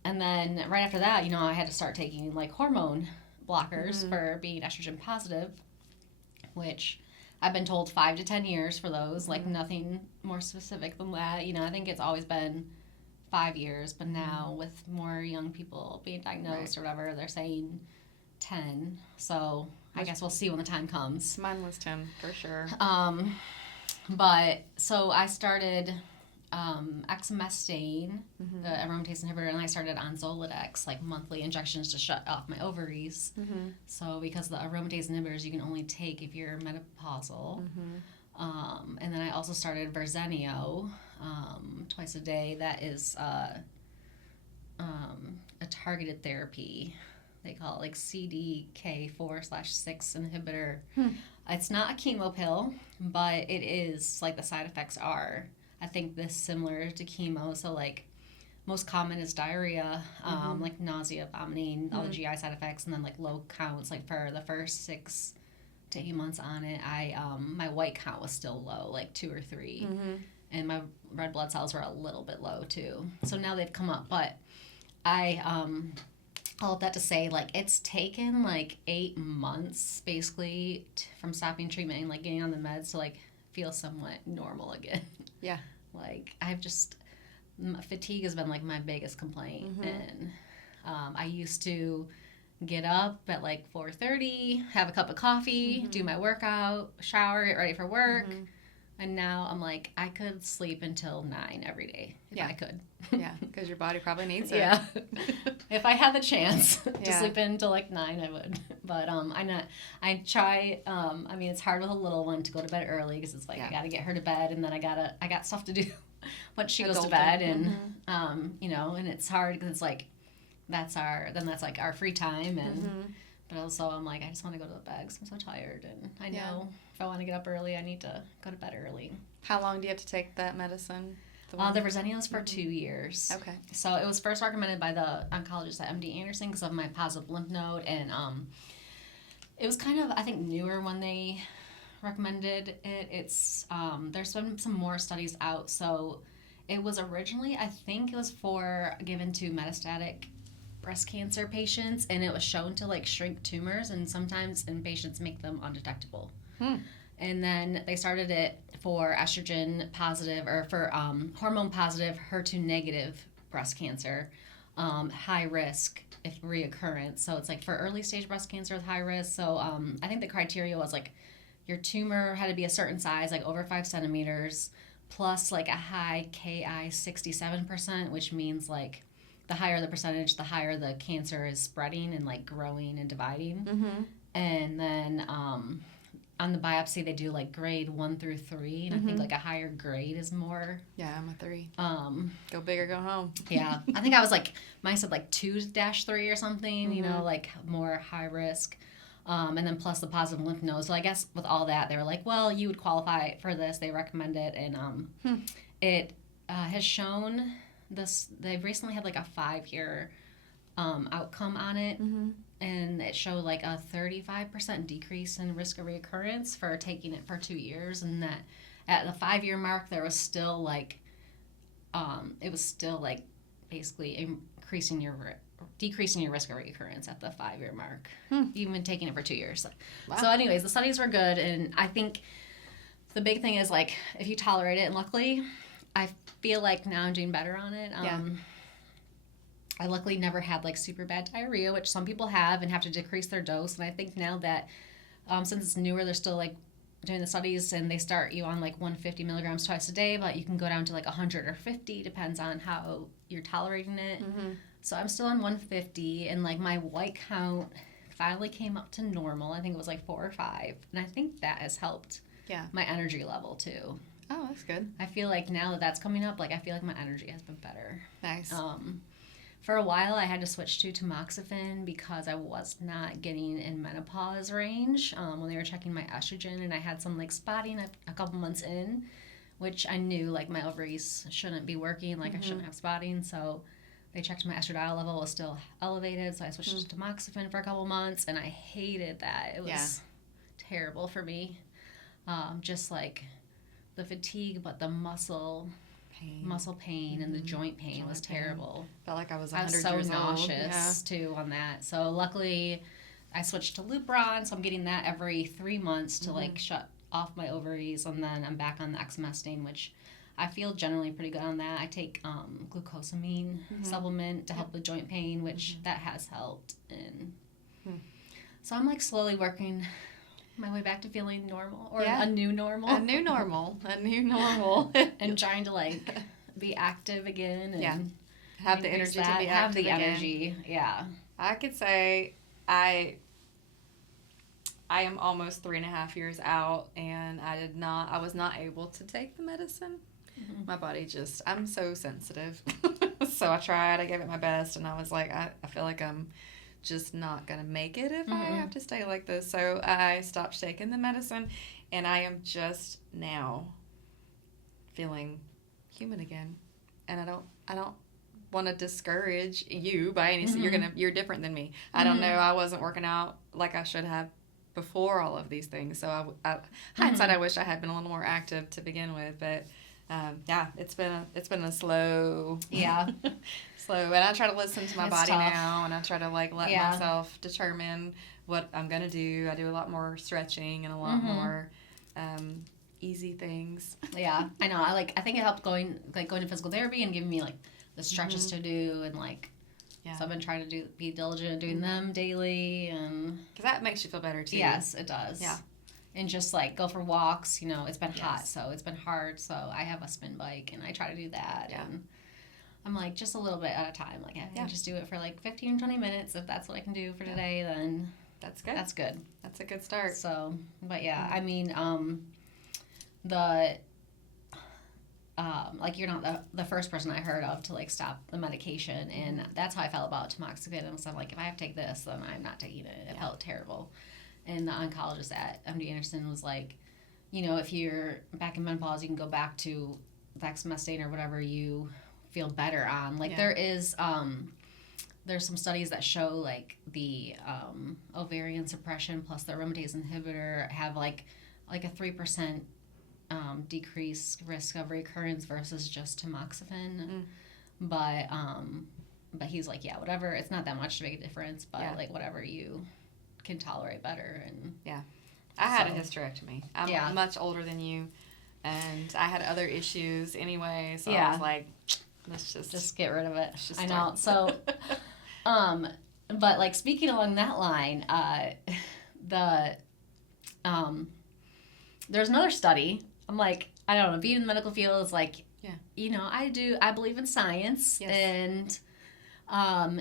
And then right after that, you know, I had to start taking, like, hormone blockers for being estrogen positive, which I've been told 5 to 10 years for those, like, nothing more specific than that. You know, I think it's always been 5 years, but now with more young people being diagnosed or whatever, they're saying 10. So I guess we'll see when the time comes. Mine was 10 for sure. But so I started exemestane, the aromatase inhibitor, and I started on Zoladex, like, monthly injections to shut off my ovaries. So because the aromatase inhibitors you can only take if you're menopausal. And then I also started Verzenio twice a day. That is a targeted therapy. They call it, like, CDK4/6 inhibitor. It's not a chemo pill, but it is, like, the side effects are, I think, this similar to chemo. So, like, most common is diarrhea, like nausea, vomiting, all the GI side effects, and then, like, low counts. Like, for the first 6 to 8 months on it, my white count was still low, like 2 or 3, and my red blood cells were a little bit low too. So now they've come up, but all of that to say, like, it's taken, like, 8 months basically from stopping treatment and, like, getting on the meds to, like, feel somewhat normal again. Yeah. Like, fatigue has been like my biggest complaint. And I used to get up at like 4:30, have a cup of coffee, do my workout, shower, get ready for work. And now I'm like, I could sleep until 9 every day if I could. Yeah, because your body probably needs it. Yeah. If I had the chance to sleep until like 9, I would. But I try, I mean, it's hard with a little one to go to bed early because it's like I got to get her to bed, and then I got stuff to do once she goes to bed. And, you know, and it's hard because it's like, that's our free time. And but also I'm like, I just want to go to the bed because I'm so tired, and I know if I want to get up early, I need to go to bed early. How long do you have to take that medicine? The Verzenio is for 2 years. Okay. So it was first recommended by the oncologist at MD Anderson because of my positive lymph node, and it was kind of, I think, newer when they recommended it. It's there's been some more studies out. So it was originally, I think it was given to metastatic breast cancer patients, and it was shown to like shrink tumors, and sometimes in patients make them undetectable. And then they started it for estrogen positive, or for hormone positive, HER2 negative breast cancer, high risk if reoccurrence. So it's like for early stage breast cancer with high risk. So I think the criteria was like your tumor had to be a certain size, like over 5 centimeters, plus like a high Ki 67%, which means like the higher the percentage, the higher the cancer is spreading and like growing and dividing. And then on the biopsy, they do like grade 1 through 3, and I think like a higher grade is more. Yeah, I'm a 3. Go big or go home. Yeah, I think I was like, mine said like 2-3 or something. You know, like more high risk. And then plus the positive lymph nodes. So I guess with all that, they were like, well, you would qualify for this. They recommend it, and it has shown this. They've recently had like a 5-year outcome on it, and it showed like a 35% decrease in risk of reoccurrence for taking it for 2 years, and that at the 5-year mark there was still like it was still like basically decreasing your risk of reoccurrence at the 5-year mark, even taking it for 2 years. Wow. So anyways, the studies were good, and I think the big thing is like if you tolerate it, and luckily I feel like now I'm doing better on it. I luckily never had like super bad diarrhea, which some people have and have to decrease their dose. And I think now that since it's newer, they're still like doing the studies, and they start you on like 150 milligrams twice a day, but you can go down to like 100 or 50, depends on how you're tolerating it. So I'm still on 150, and like my white count finally came up to normal. I think it was like 4 or 5, and I think that has helped my energy level too. Oh, that's good. I feel like now that that's coming up, like I feel like my energy has been better. Nice. For a while, I had to switch to tamoxifen because I was not getting in menopause range when they were checking my estrogen, and I had some like spotting a couple months in, which I knew like my ovaries shouldn't be working, like I shouldn't have spotting. So they checked my estradiol level was still elevated, so I switched to tamoxifen for a couple months, and I hated that. It was terrible for me, just like the fatigue, but the muscle pain and the joint pain was terrible. Felt like I was 100 years old. I was so nauseous too on that. So luckily I switched to Lupron, so I'm getting that every 3 months to like shut off my ovaries, and then I'm back on the exemestane, which I feel generally pretty good on that. I take glucosamine supplement to help with joint pain, which that has helped. And so I'm like slowly working my way back to feeling normal, or a new normal. A new normal. And trying to like be active again and have the energy to be active have the again. energy. Yeah. I could say I am almost 3.5 years out, and I was not able to take the medicine. My body I'm so sensitive. So I tried, I gave it my best, and I was like, I feel like I'm just not gonna make it if I have to stay like this. So I stopped taking the medicine, and I am just now feeling human again. And I don't want to discourage you by any you're different than me. I don't know, I wasn't working out like I should have before all of these things. So hindsight, I wish I had been a little more active to begin with, but it's been a slow, and I try to listen to my body tough. now, and I try to like let myself determine what I'm gonna do. I do a lot more stretching and a lot more easy things. Yeah, I know. I think it helped going to physical therapy and giving me like the stretches to do and like. Yeah. So I've been trying to be diligent in doing them daily, and because that makes you feel better too. Yes, it does. Yeah. And just like go for walks. You know, it's been hot, so it's been hard. So I have a spin bike, and I try to do that. Yeah. And I'm like just a little bit at a time. Like I can just do it for like 15 or 20 minutes. If that's what I can do for today, then that's good. That's good. That's a good start. So, but yeah, I mean, the. Like you're not the first person I heard of to like stop the medication, and that's how I felt about tamoxifen. And so I'm like, if I have to take this, then I'm not taking it. It felt terrible. And the oncologist at MD Anderson was like, you know, if you're back in menopause, you can go back to dexamethasone or whatever you feel better on. Like there's some studies that show like the ovarian suppression plus the aromatase inhibitor have like a 3%. Decreased risk of recurrence versus just tamoxifen, but he's like, yeah, whatever. It's not that much to make a difference, but like whatever you can tolerate better. And I had a hysterectomy. I'm much older than you, and I had other issues anyway. So I was like, let's just get rid of it. I know. So, but like speaking along that line, there's another study. I'm like, I don't know, being in the medical field is like, you know, I believe in science, and,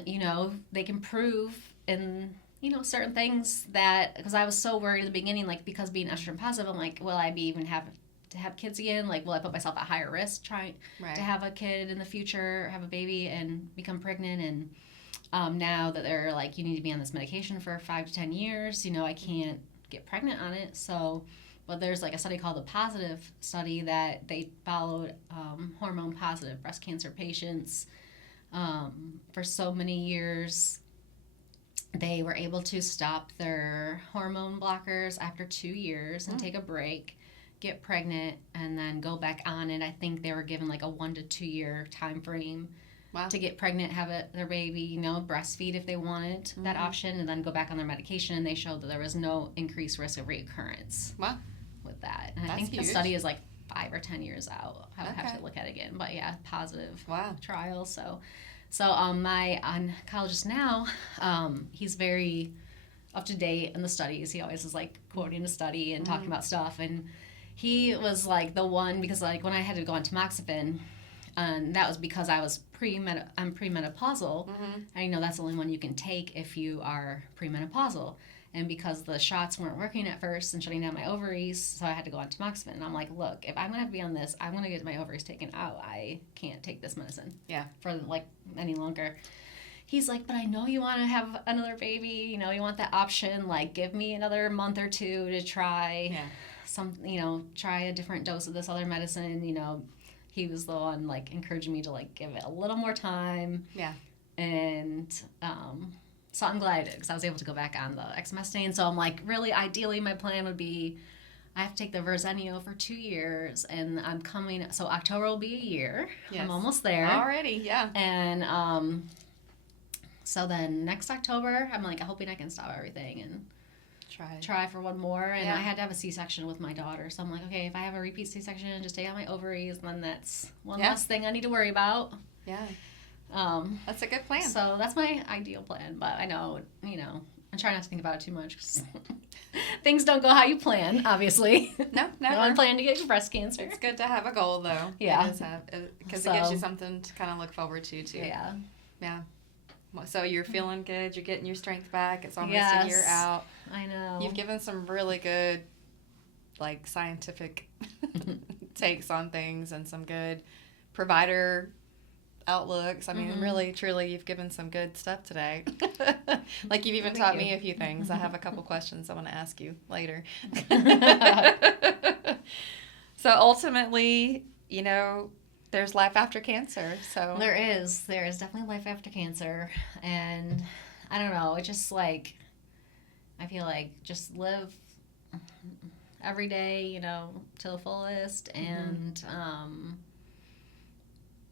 you know, they can prove in, you know, certain things that, because I was so worried in the beginning, like, because being estrogen positive, I'm like, will I be even have to have kids again? Like, will I put myself at higher risk trying to have a kid in the future, have a baby and become pregnant? And now that they're like, you need to be on this medication for 5 to 10 years, you know, I can't get pregnant on it. So... But there's like a study called the POSITIVE study that they followed hormone positive breast cancer patients for so many years. They were able to stop their hormone blockers after 2 years and take a break, get pregnant, and then go back on it. I think they were given like a 1 to 2 year time frame to get pregnant, have their baby, you know, breastfeed if they wanted that option, and then go back on their medication. And they showed that there was no increased risk of recurrence. Wow. With that. And I think the study is like 5 or 10 years out. I would have to look at it again. But yeah, positive trial. So my oncologist now, he's very up to date in the studies. He always is like quoting the study and talking about stuff. And he was like the one, because like when I had to go on tamoxifen, and that was because I was premenopausal. And you know that's the only one you can take if you are premenopausal. And because the shots weren't working at first and shutting down my ovaries, so I had to go on tamoxifen. And I'm like, look, if I'm going to have to be on this, I'm going to get my ovaries taken out. I can't take this medicine for, like, any longer. He's like, but I know you want to have another baby. You know, you want that option. Like, give me another month or two to try try a different dose of this other medicine. You know, he was the one, like, encouraging me to, like, give it a little more time. Yeah. And, so I'm glad I did, because I was able to go back on the dexamethasone. So I'm like, really, ideally, my plan would be I have to take the Verzenio for 2 years, and I'm coming. So October will be a year. Yes. I'm almost there already. Yeah. And so then next October, I'm like hoping I can stop everything and try for one more. And I had to have a C-section with my daughter, so I'm like, okay, if I have a repeat C-section, just take out my ovaries, and then that's one less thing I need to worry about. Yeah. That's a good plan. So that's my ideal plan, but I know, you know, I try not to think about it too much, because things don't go how you plan, obviously. No, never. No one planned to get breast cancer. It's good to have a goal, though. Yeah. Because it gives you something to kind of look forward to, too. Yeah. Yeah. So you're feeling good. You're getting your strength back. It's almost a year out. I know. You've given some really good, like, scientific takes on things and some good provider outlooks. I mean, really, truly, you've given some good stuff today. Like, you've even taught me a few things. I have a couple questions I want to ask you later. So ultimately, you know, there's life after cancer. So there is definitely life after cancer. And I don't know, it just like, I feel like just live every day, you know, to the fullest, and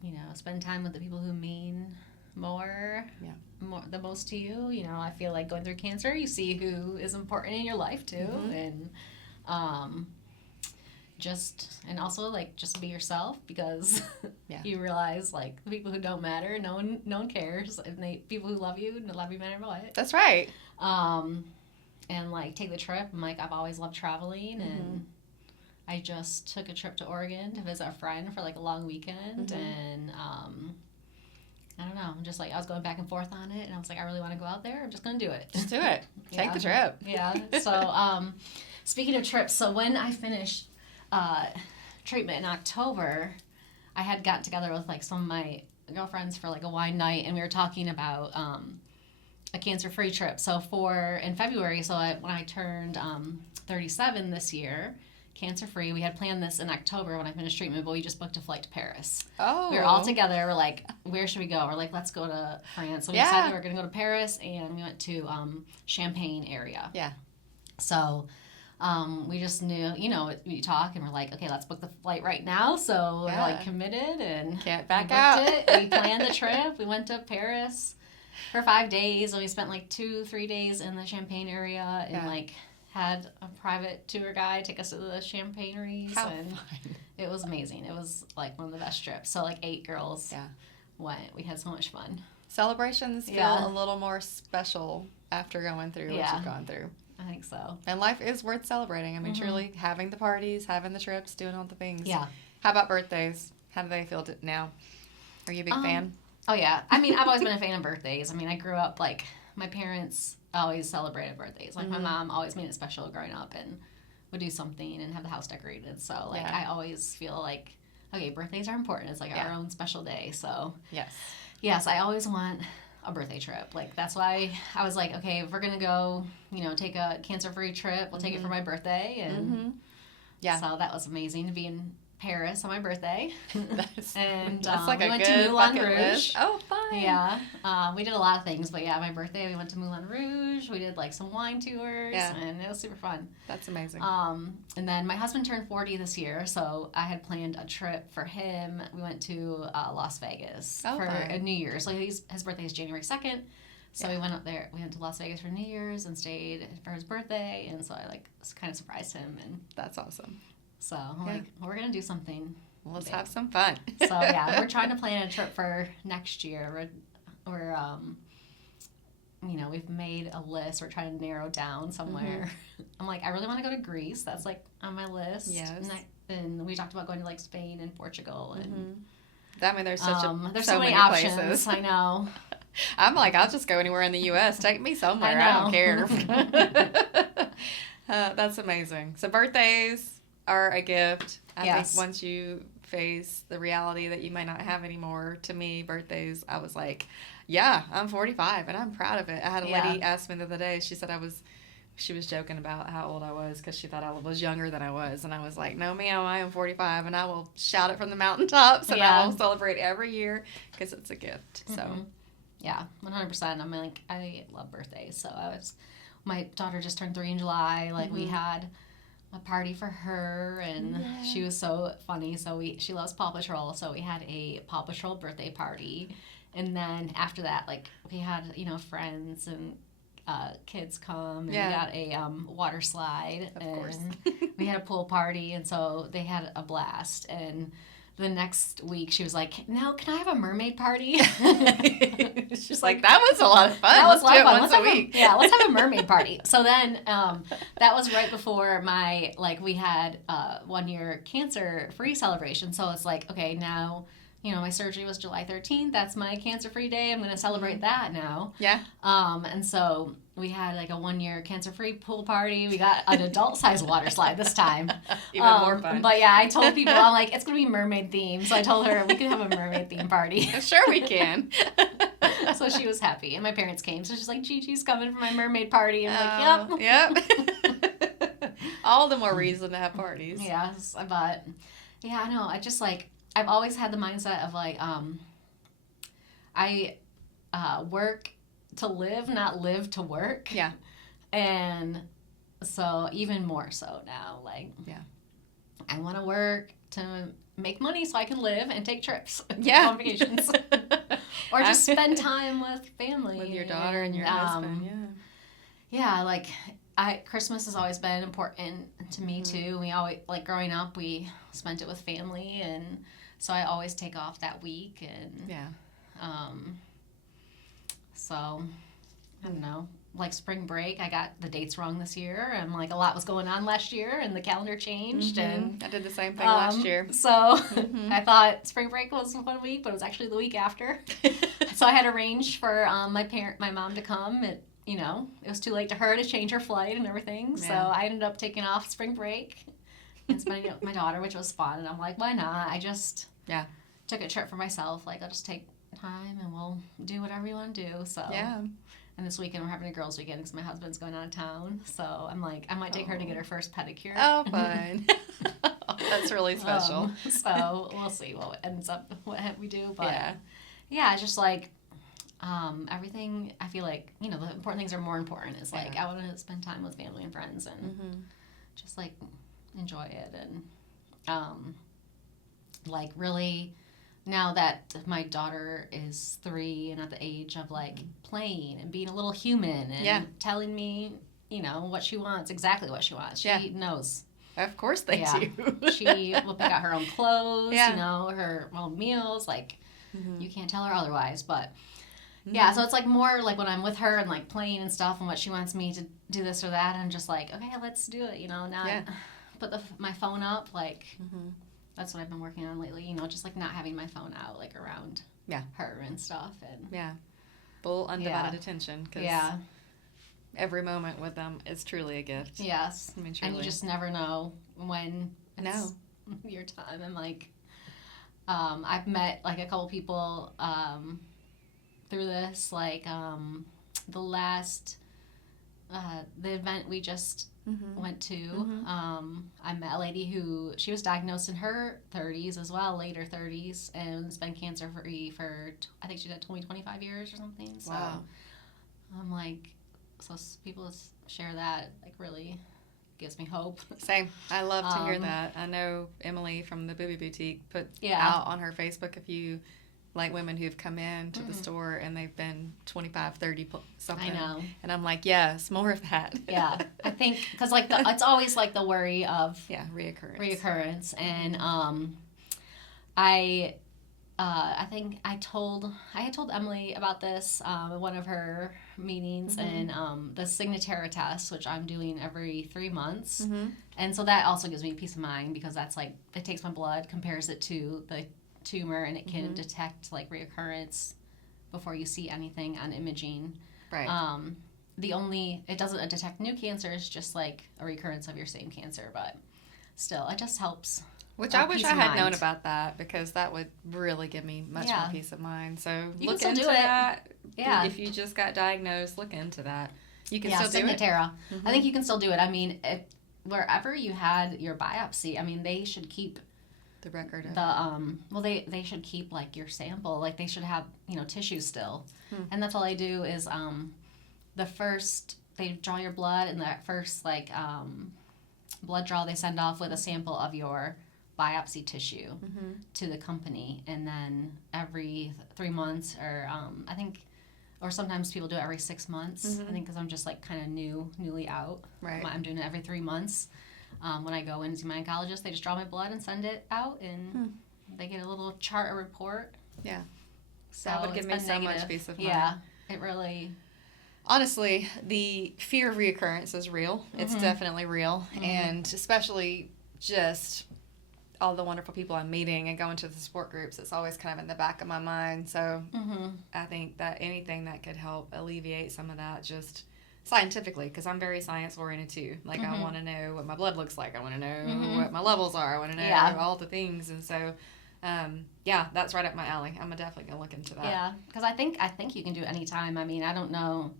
you know, spend time with the people who mean more the most to you. You know, I feel like going through cancer, you see who is important in your life too, and and also like just be yourself, because Yeah. you realize like the people who don't matter, no one cares, and people who love you no matter what. That's right. And like take the trip. I'm like, I've always loved traveling, and I just took a trip to Oregon to visit a friend for like a long weekend, and I don't know, I'm just like, I was going back and forth on it, and I was like, I really want to go out there. I'm just gonna do it. Just do it. Take the trip. Yeah. So speaking of trips, so when I finished treatment in October, I had got together with like some of my girlfriends for like a wine night, and we were talking about a cancer-free trip. So in February, when I turned 37 this year, cancer-free, we had planned this in October when I finished treatment, but we just booked a flight to Paris. Oh. We were all together. We're like, where should we go? We're like, let's go to France. So we decided we were going to go to Paris, and we went to Champagne area. Yeah. So we just knew, we talk, and we're like, okay, let's book the flight right now. So we're like committed, and can't back out. We planned the trip. We went to Paris for 5 days, and we spent like 2-3 days in the Champagne area, and like had a private tour guide take us to the champagneries. How and fun. It was amazing. It was like one of the best trips. So like 8 girls went. We had so much fun. Celebrations feel a little more special after going through what you've gone through. I think so. And life is worth celebrating. I mean, truly, having the parties, having the trips, doing all the things. Yeah. How about birthdays? How do they feel now? Are you a big fan? Oh, yeah. I mean, I've always been a fan of birthdays. I mean, I grew up, like, my parents always celebrated birthdays. Like, my mom always made it special growing up and would do something and have the house decorated. So, like, I always feel like, okay, birthdays are important. It's, like, our own special day. So, yes, I always want a birthday trip. Like, that's why I was like, okay, if we're going to go, take a cancer-free trip, we'll take it for my birthday. And so that was amazing to be in Paris on my birthday. And that's like we a went good to Moulin bucket Rouge. list. Oh, fun. Yeah. We did a lot of things, but my birthday, we went to Moulin Rouge. We did like some wine tours, and it was super fun. That's amazing. And then my husband turned 40 this year, so I had planned a trip for him. We went to Las Vegas for a New Year's. So his birthday is January 2nd. So we went up there. We went to Las Vegas for New Year's and stayed for his birthday, and so I like kind of surprised him. And that's awesome. So I'm like, we're gonna do something. Well, let's have some fun. So we're trying to plan a trip for next year. We're we've made a list. We're trying to narrow down somewhere. I'm like, I really want to go to Greece. That's like on my list. Yes. And we talked about going to like Spain and Portugal and. I mean, there's there's so many options. places. I know. I'm like, I'll just go anywhere in the U.S. Take me somewhere. I don't care. That's amazing. So birthdays are a gift. I think once you face the reality that you might not have anymore, to me, birthdays, I was like, yeah, I'm 45 and I'm proud of it. I had a lady ask me the other day, she said she was joking about how old I was because she thought I was younger than I was. And I was like, no, ma'am, I am 45 and I will shout it from the mountaintops and I will celebrate every year because it's a gift. So, yeah, 100%. I'm like, I love birthdays. So my daughter just turned 3 in July. Like we had a party for her, and she was so funny. So she loves Paw Patrol, so we had a Paw Patrol birthday party, and then after that, like we had friends and kids come, and we got a water slide, of and course. we had a pool party, and so they had a blast. And the next week, she was like, "Now, can I have a mermaid party?" She's like, "That was a lot of fun. That was Let's do it fun. once a week." Let's have a mermaid party. So then, that was right before we had 1 year cancer-free celebration. So it's like, okay, now, my surgery was July 13th. That's my cancer-free day. I'm going to celebrate that now. Yeah. And so we had like a 1 year cancer-free pool party. We got an adult-sized water slide this time. Even more fun. But I told people, I'm like, it's going to be mermaid themed. So I told her we could have a mermaid theme party. Sure we can. So she was happy. And my parents came. So she's like, Gigi's coming for my mermaid party. And I'm like, yep. All the more reason to have parties. Yes. But, yeah, I know. I just like, I've always had the mindset of like, I work to live, not live to work. Yeah. And so even more so now, like, I want to work to make money so I can live and take trips. Go on vacations. Or just spend time with family. With your daughter and your husband, Yeah, like, Christmas has always been important to me too. We always, like growing up, we spent it with family, and so I always take off that week, and so I don't know. Like spring break, I got the dates wrong this year, and like a lot was going on last year, and the calendar changed, and I did the same thing last year. So I thought spring break was 1 week, but it was actually the week after. So I had arranged for my mom to come. It was too late to her to change her flight and everything. Yeah. So I ended up taking off spring break and spending it with my daughter, which was fun. And I'm like, why not? I just took a trip for myself. Like, I'll just take time and we'll do whatever you want to do. So and this weekend we're having a girls' weekend because my husband's going out of town. So I'm like, I might take her to get her first pedicure. Oh, fun. That's really special. So we'll see what we do. But yeah, it's just like everything. I feel like the important things are more important. It's like I want to spend time with family and friends and just like enjoy it, and like really. Now that my daughter is 3 and at the age of like playing and being a little human and telling me, what she wants, exactly what she wants. She knows. Of course they do. She will pick out her own clothes, her own meals. Like, you can't tell her otherwise. But, so it's like more like when I'm with her and like playing and stuff and what she wants me to do this or that. I'm just like, okay, let's do it, Now I put my phone up, like... That's what I've been working on lately, just like not having my phone out like around her and stuff. And full undivided attention, because every moment with them is truly a gift. Yes. I mean, truly. And you just never know when it's your time. And like I've met like a couple people through this, like the last the event we just went to, I met a lady who, she was diagnosed in her 30s as well, later 30s, and has been cancer free for, I think she did 25 years or something. So I'm like, so people share that, like, really gives me hope. Same. I love to hear that. I know Emily from the Booby Boutique put out on her Facebook a few like women who've come in to the store and they've been 25, 30 something. I know. And I'm like, yes, more of that. Yeah. I think, because like it's always like the worry of reoccurrence. And I think I had told Emily about this at one of her meetings, and the Signatera test, which I'm doing every 3 months. And so that also gives me peace of mind, because that's like, it takes my blood, compares it to the tumor, and it can detect like reoccurrence before you see anything on imaging. Right. It doesn't detect new cancers, just like a recurrence of your same cancer, but still, it just helps. Which I wish I had known about that, because that would really give me much more peace of mind. So you look can into still do that. Yeah. If you just got diagnosed, look into that. You can still do Signatera. I think you can still do it. I mean, wherever you had your biopsy, I mean, they should keep the record of well, they should keep like your sample, like they should have tissue still. And that's all they do is they draw your blood, and that first like blood draw they send off with a sample of your biopsy tissue to the company, and then every 3 months, or I think, or sometimes people do it every 6 months. I think, because I'm just like kind of newly out. Right. I'm doing it every 3 months. When I go into my oncologist, they just draw my blood and send it out, and they get a little chart or report. Yeah. So that would give me so much peace of mind. Yeah, it really... Honestly, the fear of reoccurrence is real. It's definitely real. And especially just all the wonderful people I'm meeting and going to the support groups, it's always kind of in the back of my mind. So I think that anything that could help alleviate some of that, just... scientifically, because I'm very science-oriented too. Like, I want to know what my blood looks like. I want to know what my levels are. I want to know all the things. And so, that's right up my alley. I'm definitely going to look into that. Yeah, because I think you can do it anytime. I mean, I don't know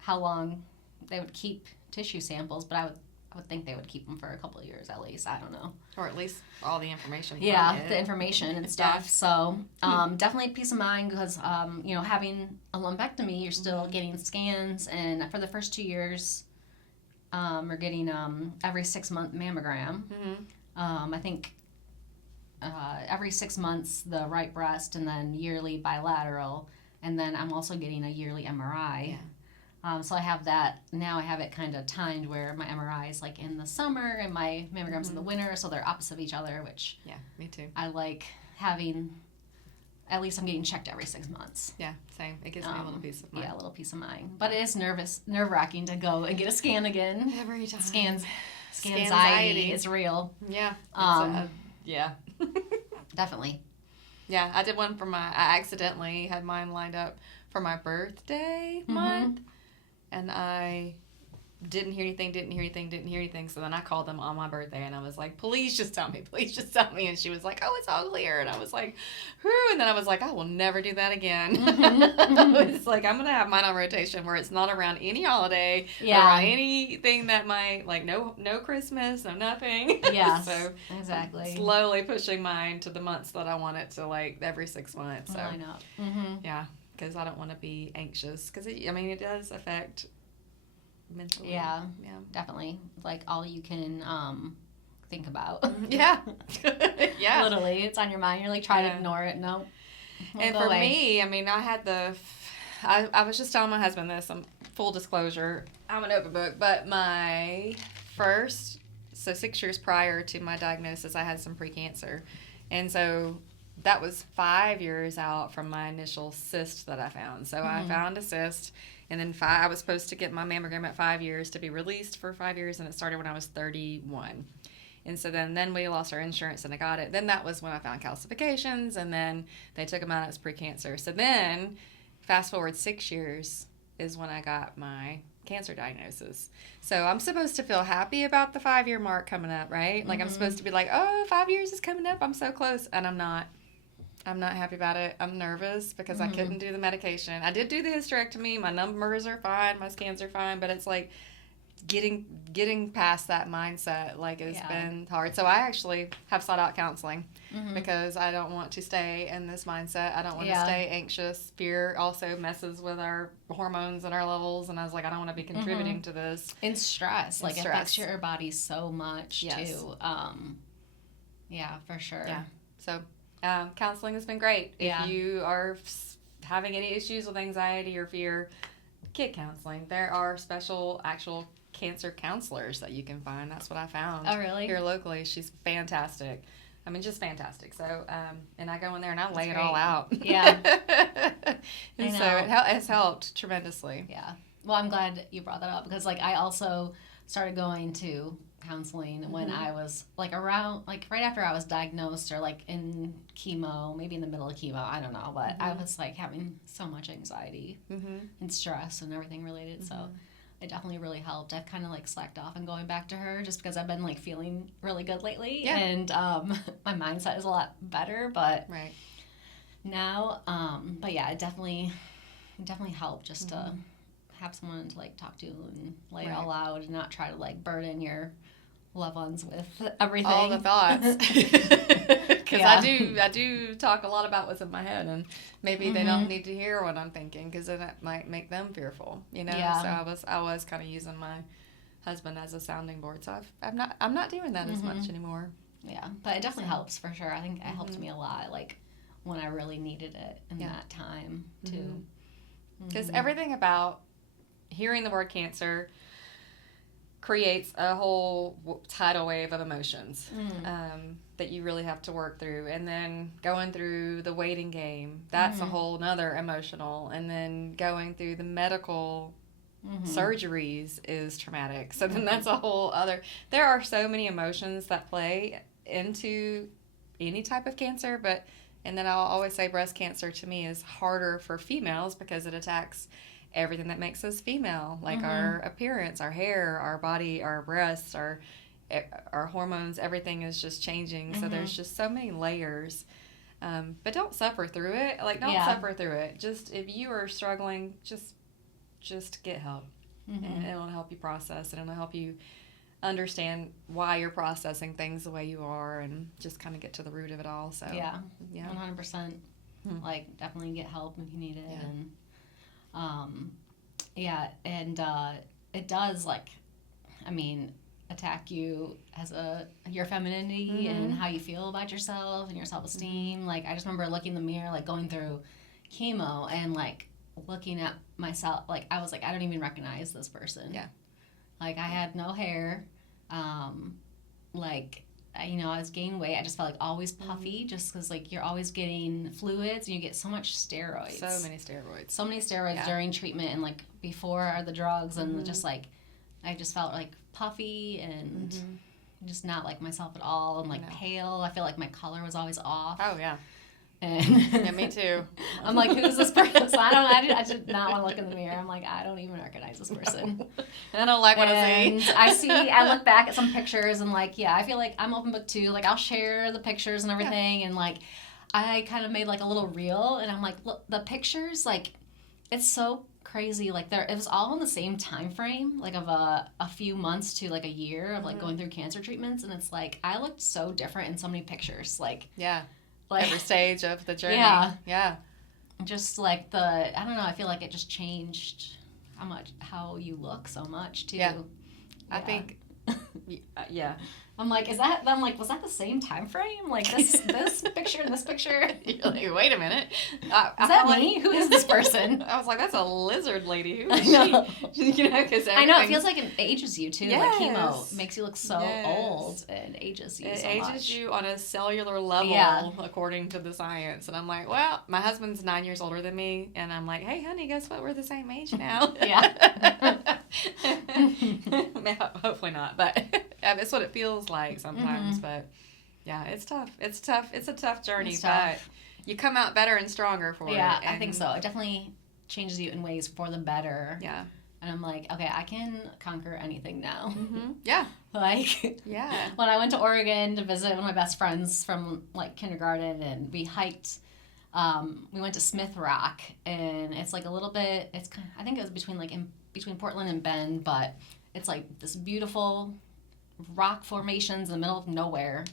how long they would keep tissue samples, but I would think they would keep them for a couple of years at least. I don't know. Or at least all the information. Yeah, the information and stuff. So definitely peace of mind, because, having a lumpectomy, you're still getting scans. And for the first 2 years, we're getting every 6-month mammogram. I think every 6 months, the right breast, and then yearly bilateral. And then I'm also getting a yearly MRI. So I have that, now I have it kind of timed where my MRI is like in the summer and my mammograms in the winter, so they're opposite of each other, which Yeah, me too. I like having, at least I'm getting checked every 6 months. Yeah, same. It gives me a little peace of mind. Yeah, a little peace of mind. But it is nerve-wracking to go and get a scan again. Every time. Scanxiety is real. Yeah. Yeah. Definitely. Yeah, I did one for I accidentally had mine lined up for my birthday month, and I didn't hear anything, so then I called them on my birthday, and I was like, please just tell me, and she was like, oh, it's all clear, and I was like, whew, and then I was like, I will never do that again. It's like, I'm going to have mine on rotation where it's not around any holiday, around anything that might, like, no Christmas, no nothing. Yeah, so exactly. I'm slowly pushing mine to the months that I want it to, like, every 6 months. So, I know. Yeah, because I don't want to be anxious, because, it does affect mentally. Yeah, definitely. Like all you can think about. Yeah. Yeah. Literally, it's on your mind. You're like, try to ignore it. No. And for me, I had I was just telling my husband this, full disclosure, I'm an open book, but my first, 6 years prior to my diagnosis, I had some precancer. And so that was 5 years out from my initial cyst that I found. So I found a cyst. And then I was supposed to get my mammogram at 5 years to be released for 5 years, and it started when I was 31. And so then we lost our insurance, and I got it. Then that was when I found calcifications, and then they took them out as precancer. So then, fast forward 6 years is when I got my cancer diagnosis. So I'm supposed to feel happy about the 5-year mark coming up, right? Like I'm supposed to be like, oh, 5 years is coming up. I'm so close, and I'm not. I'm not happy about it. I'm nervous because I couldn't do the medication. I did do the hysterectomy. My numbers are fine. My scans are fine. But it's like getting past that mindset, like, has been hard. So I actually have sought out counseling because I don't want to stay in this mindset. I don't want to stay anxious. Fear also messes with our hormones and our levels. And I was like, I don't want to be contributing to this. And stress. It affects your body so much, too. Yeah, for sure. Yeah. So... counseling has been great. If you are having any issues with anxiety or fear, get counseling. There are special actual cancer counselors that you can find. That's what I found. Oh, really? Here locally. She's fantastic. Just fantastic. So, and I go in there and I lay it all out. Yeah. And so it has helped tremendously. Yeah. Well, I'm glad you brought that up because, I also started going to counseling when I was around right after I was diagnosed or in chemo, maybe in the middle of chemo, I don't know, but I was having so much anxiety and stress and everything related, so it definitely really helped. I've kind of slacked off and going back to her just because I've been feeling really good lately and my mindset is a lot better, but now but yeah, it definitely helped just to have someone to talk to and lay it all out and not try to burden your loved ones with everything. All the thoughts. Because I do talk a lot about what's in my head, and maybe they don't need to hear what I'm thinking because then that might make them fearful, Yeah. So I was kind of using my husband as a sounding board. So I'm not doing that as much anymore. Yeah, but it definitely helps for sure. I think it helped me a lot, when I really needed it in that time too. Because everything about hearing the word cancer creates a whole tidal wave of emotions that you really have to work through. And then going through the waiting game, that's a whole nother emotional. And then going through the medical surgeries is traumatic. So then that's a whole other... There are so many emotions that play into any type of cancer, and then I'll always say breast cancer to me is harder for females because it attacks everything that makes us female, our appearance, our hair, our body, our breasts, our hormones, everything is just changing. So there's just so many layers. But don't suffer through it. Don't suffer through it. Just if you are struggling, just get help. And it'll help you process, and it'll help you understand why you're processing things the way you are, and just kind of get to the root of it all. So 100%. Definitely get help if you need it. And it does attack you as your femininity and how you feel about yourself and your self-esteem. I just remember looking in the mirror, going through chemo and looking at myself, like, I was like, I don't even recognize this person. Yeah. Like, I had no hair. Like, I was gaining weight. I just felt like always puffy just because, like, you're always getting fluids and you get so much steroids. So many steroids. So many steroids during treatment and, like, before the drugs. And just, like, I just felt, like, puffy and just not like myself at all. And, like, pale. I feel like my color was always off. Oh, yeah. And yeah, me too. I'm like, who's this person? So I did not want to look in the mirror. I'm like, I don't even recognize this person. I don't like what I see. I look back at some pictures and, like, I feel like I'm open book too. Like, I'll share the pictures and everything. And, like, I kind of made, like, a little reel. And I'm like, look, the pictures, like, it's so crazy. Like, it was all in the same time frame, like, of a few months to, like, a year of, like, going through cancer treatments. And it's like, I looked so different in so many pictures. Like, like every stage of the journey. Yeah. Just like I don't know, I feel like it just changed how you look so much too. Yeah. I think, yeah. I'm like, was that the same time frame? Like this picture and this picture? You're like, wait a minute. Is that me? Like, who is this person? I was like, that's a lizard lady. Who is she? Because I know, it feels like it ages you too. Yes. Like chemo makes you look so old and ages you so much. It ages you on a cellular level, according to the science. And I'm like, well, my husband's 9 years older than me. And I'm like, hey, honey, guess what? We're the same age now. Hopefully not. But it's what it feels like sometimes. But yeah, it's tough. It's tough. It's a tough journey. But you come out better and stronger for it. Yeah, I think so. It definitely changes you in ways for the better. Yeah. And I'm like, okay, I can conquer anything now. Yeah. Like, when I went to Oregon to visit one of my best friends from, like, kindergarten, and we hiked, we went to Smith Rock, and it's, like, a little bit, it's kind of, I think it was between Portland and Bend, but it's, like, this beautiful rock formations in the middle of nowhere.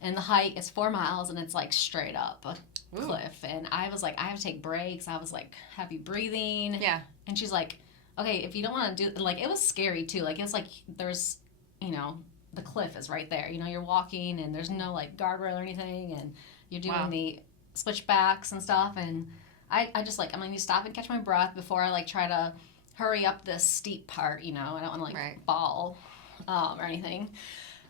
And the hike is 4 miles, and it's, like, straight up a cliff. And I was like, I have to take breaks. I was like, heavy breathing. Yeah. And she's like, okay, if you don't want to do, like, it was scary too. Like, it's like there's, the cliff is right there. You're walking and there's no, like, guardrail or anything, and you're doing the switchbacks and stuff. And I just, like, I'm going to stop and catch my breath before I, like, try to hurry up this steep part, I don't want to, like, fall or anything.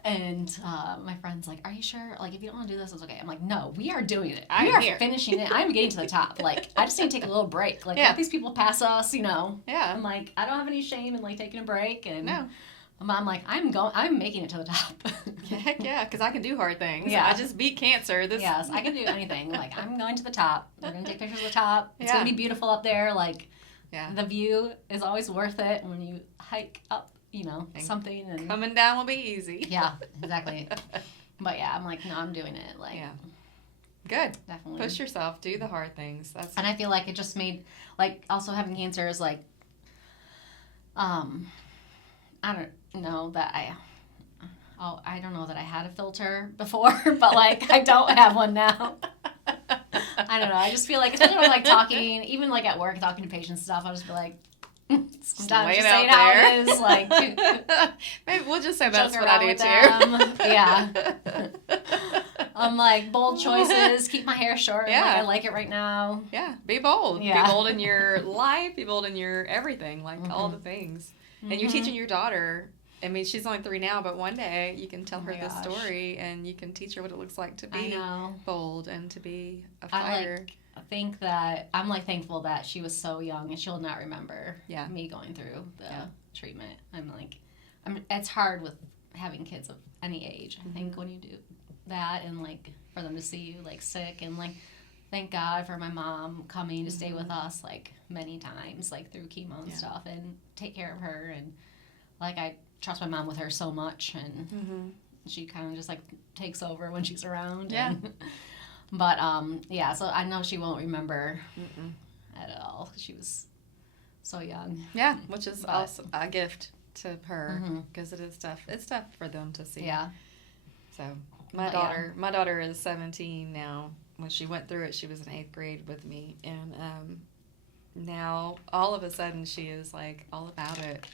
And my friend's like, are you sure? Like, if you don't want to do this, it's okay. I'm like, no, we are doing it. We are finishing it. I'm getting to the top. Like, I just need to take a little break. Like, let these people pass us, Yeah. I'm like, I don't have any shame in, like, taking a break. And I'm like, I'm making it to the top. Heck yeah, because I can do hard things. Yeah. I just beat cancer. Yes, I can do anything. Like, I'm going to the top. We're going to take pictures of the top. It's going to be beautiful up there. Like, the view is always worth it when you hike up. Something, and coming down will be easy. Yeah, exactly. But yeah, I'm like, no, I'm doing it. Like, good. Definitely push yourself. Do the hard things. And I feel like it just made, like, also having cancer is like, I don't know that I don't know that I had a filter before, but, like, I don't have one now. I don't know. I just feel like, especially when I'm, like, talking, even, like, at work, talking to patients and stuff, I'll just be like, sometimes just say it how it is, like, maybe we'll just say that's what I do too. Yeah. I'm like, bold choices, keep my hair short. Yeah. Like, I like it right now. Yeah. Be bold. Yeah. Be bold in your life, be bold in your everything, like all the things. And you're teaching your daughter, I mean, she's only 3 now, but one day you can tell her this story and you can teach her what it looks like to be bold and to be a fighter. I think that I'm, like, thankful that she was so young and she'll not remember me going through the treatment. I'm like, it's hard with having kids of any age. I think when you do that, and, like, for them to see you, like, sick, and, like, thank God for my mom coming to stay with us, like, many times, like, through chemo and stuff, and take care of her. And, like, I trust my mom with her so much, and she kind of just, like, takes over when she's around. Yeah. And, but, so I know she won't remember at all. She was so young. Yeah, which is also a gift to her, because it is tough. It's tough for them to see. Yeah. So my daughter is 17 now. When she went through it, she was in 8th grade with me, and now all of a sudden she is, like, all about it.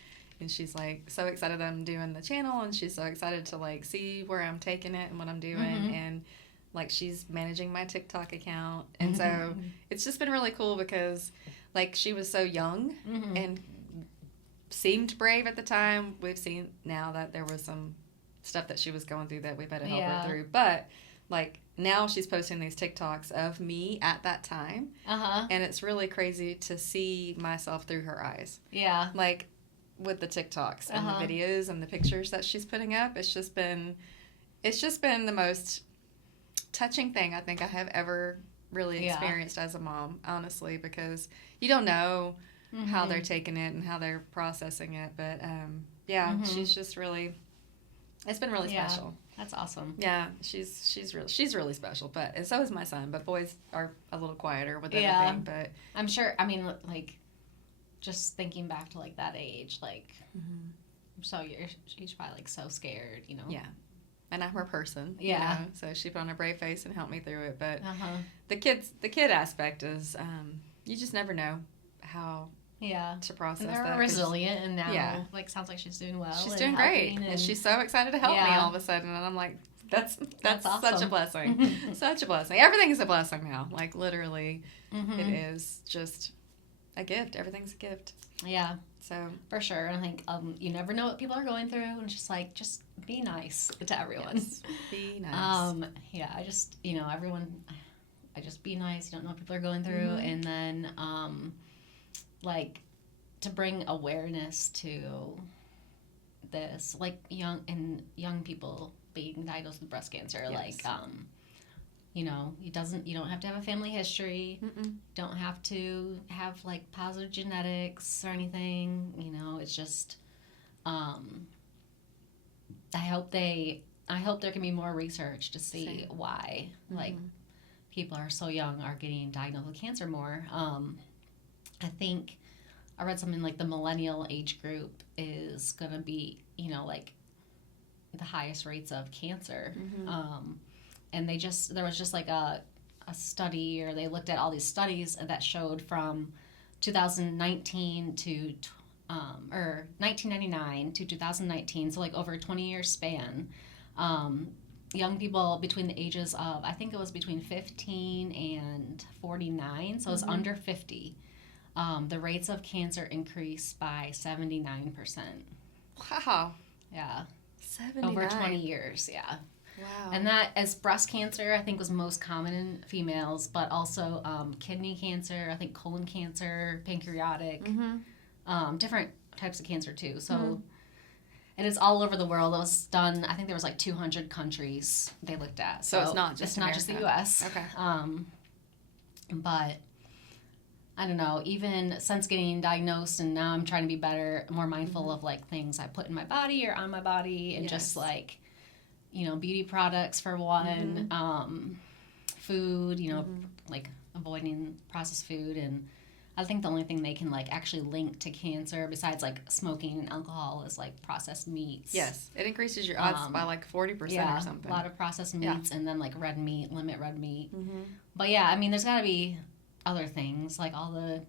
And she's, like, so excited I'm doing the channel, and she's so excited to, like, see where I'm taking it and what I'm doing. And, like, she's managing my TikTok account. And so it's just been really cool because, like she was so young Mm-hmm. and seemed brave at the time. We've seen now that there was some stuff that she was going through that we've had to help her through. But like now she's posting these TikToks of me at that time. Uh-huh. And it's really crazy to see myself through her eyes. Yeah. Like with the TikToks and the videos and the pictures that she's putting up. It's just been the most touching thing I think I have ever really experienced as a mom, honestly, because you don't know how they're taking it and how they're processing it. But she's just really, it's been really special. That's awesome. Yeah, she's really special. But and so is my son. But boys are a little quieter with everything. But I'm sure. I mean, like, just thinking back to like that age, like, so she's probably like so scared, you know. Yeah. And I'm her person. Yeah. You know? So she put on a brave face and helped me through it. But the kid aspect is, you just never know how to process and they're that. resilient, and now like sounds like she's doing well. She's doing great, and she's so excited to help me all of a sudden. And I'm like, that's awesome. Such a blessing, such a blessing. Everything is a blessing now. Like literally, it is just a gift. Everything's a gift. Yeah. So for sure, and I think you never know what people are going through, and just be nice to everyone. Yes. Be nice. I just everyone. I just be nice. You don't know what people are going through, and then like to bring awareness to this, like young people being diagnosed with breast cancer, like you don't have to have a family history. Don't have to have like positive genetics or anything. It's just I hope there can be more research to see why like people are so young are getting diagnosed with cancer more. I think I read something like the millennial age group is gonna be like the highest rates of cancer. And there was just like a study, or they looked at all these studies that showed from 2019 to 1999 to 2019, so like over a 20-year span, young people between the ages of, I think it was between 15 and 49, so it was under 50, the rates of cancer increased by 79%. Wow. Yeah. 79. Over 20 years, yeah. Wow. And that, as breast cancer, I think was most common in females, but also kidney cancer, I think colon cancer, pancreatic, different types of cancer too. So, and it's all over the world. It was done, I think there was like 200 countries they looked at. So it's not just the U.S. Okay. But I don't know, even since getting diagnosed, and now I'm trying to be better, more mindful of like things I put in my body or on my body, and just like, beauty products for one, food, like avoiding processed food. And I think the only thing they can like actually link to cancer besides like smoking and alcohol is like processed meats. Yes, it increases your odds by like 40% or something. A lot of processed meats, and then like limit red meat. But yeah, I mean, there's got to be other things like all the.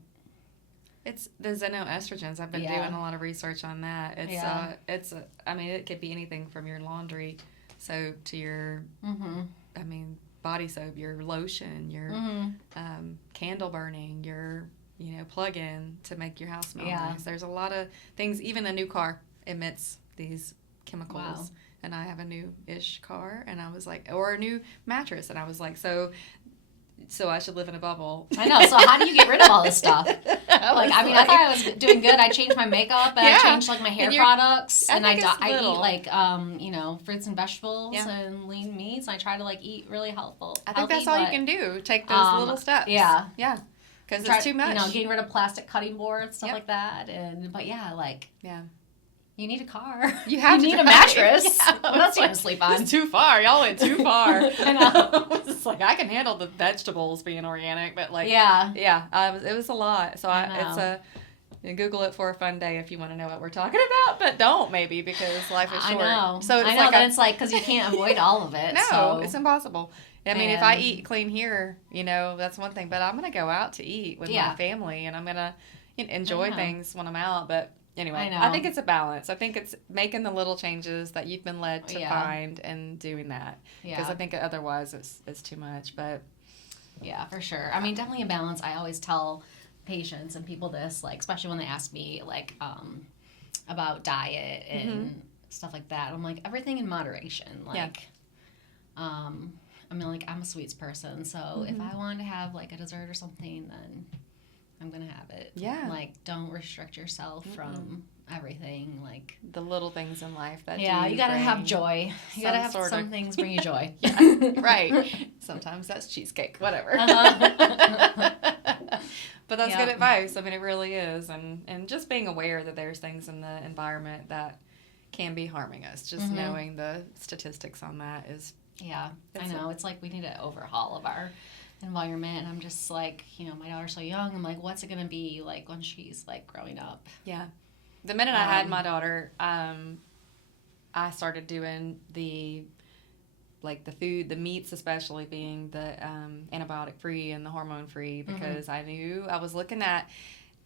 It's the xenoestrogens. I've been doing a lot of research on that. I mean, it could be anything from your laundry soap to your, body soap, your lotion, your candle burning, your, plug-in to make your house smell nice. There's a lot of things. Even a new car emits these chemicals. Wow. And I have a new-ish car, and I was like, or a new mattress, and I was like, so I should live in a bubble. I know. So how do you get rid of all this stuff? I thought I was doing good. I changed my makeup, and I changed like my hair products, and I eat like fruits and vegetables and lean meats. And I try to like eat really healthful. I think that's all you can do. Take those little steps. Yeah. Yeah. Because it's too much. Getting rid of plastic cutting boards, stuff like that. You need a car. You need a mattress. Yeah, what else are you going to sleep on? It's too far. Y'all went too far. I know. It's like, I can handle the vegetables being organic, but like, it was a lot. So Google it for a fun day if you want to know what we're talking about, but don't maybe because life is short. I know. So it's like because you can't avoid all of it. No, it's impossible. I mean, if I eat clean here, that's one thing, but I'm going to go out to eat with my family, and I'm going to enjoy things when I'm out, but anyway, I think it's a balance. I think it's making the little changes that you've been led to find and doing that. Because I think otherwise it's too much. But yeah, for sure. I mean, definitely a balance. I always tell patients and people this, like, especially when they ask me, like, about diet and stuff like that. I'm like, everything in moderation. Like, I mean, like, I'm a sweets person, so if I want to have, like, a dessert or something, then I'm going to have it. Yeah. Like, don't restrict yourself from everything. Like, the little things in life that you got to have joy. You got to have some things bring you joy. Right. Sometimes that's cheesecake, whatever. But that's good advice. I mean, it really is. And just being aware that there's things in the environment that can be harming us. Just knowing the statistics on that is... Yeah, I know. It's like we need an overhaul of our environment. And I'm just like, you know, my daughter's so young. I'm like, what's it going to be like when she's, like, growing up? Yeah. The minute I had my daughter, I started doing the food, the meats especially being the antibiotic free and the hormone free, because I knew I was looking at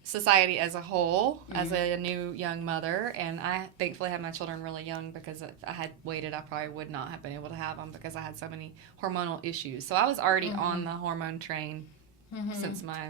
society as a whole as a new young mother, and I thankfully had my children really young, because if I had waited I probably would not have been able to have them, because I had so many hormonal issues. So I was already on the hormone train since my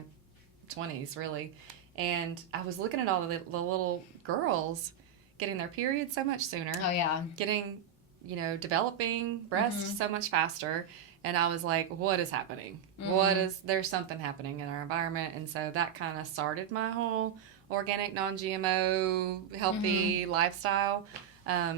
20s really, and I was looking at all the little girls getting their periods so much sooner. Oh yeah. Getting, you know, developing breasts so much faster. And I was like, what is happening? There's something happening in our environment. And so that kind of started my whole organic, non-GMO, healthy lifestyle.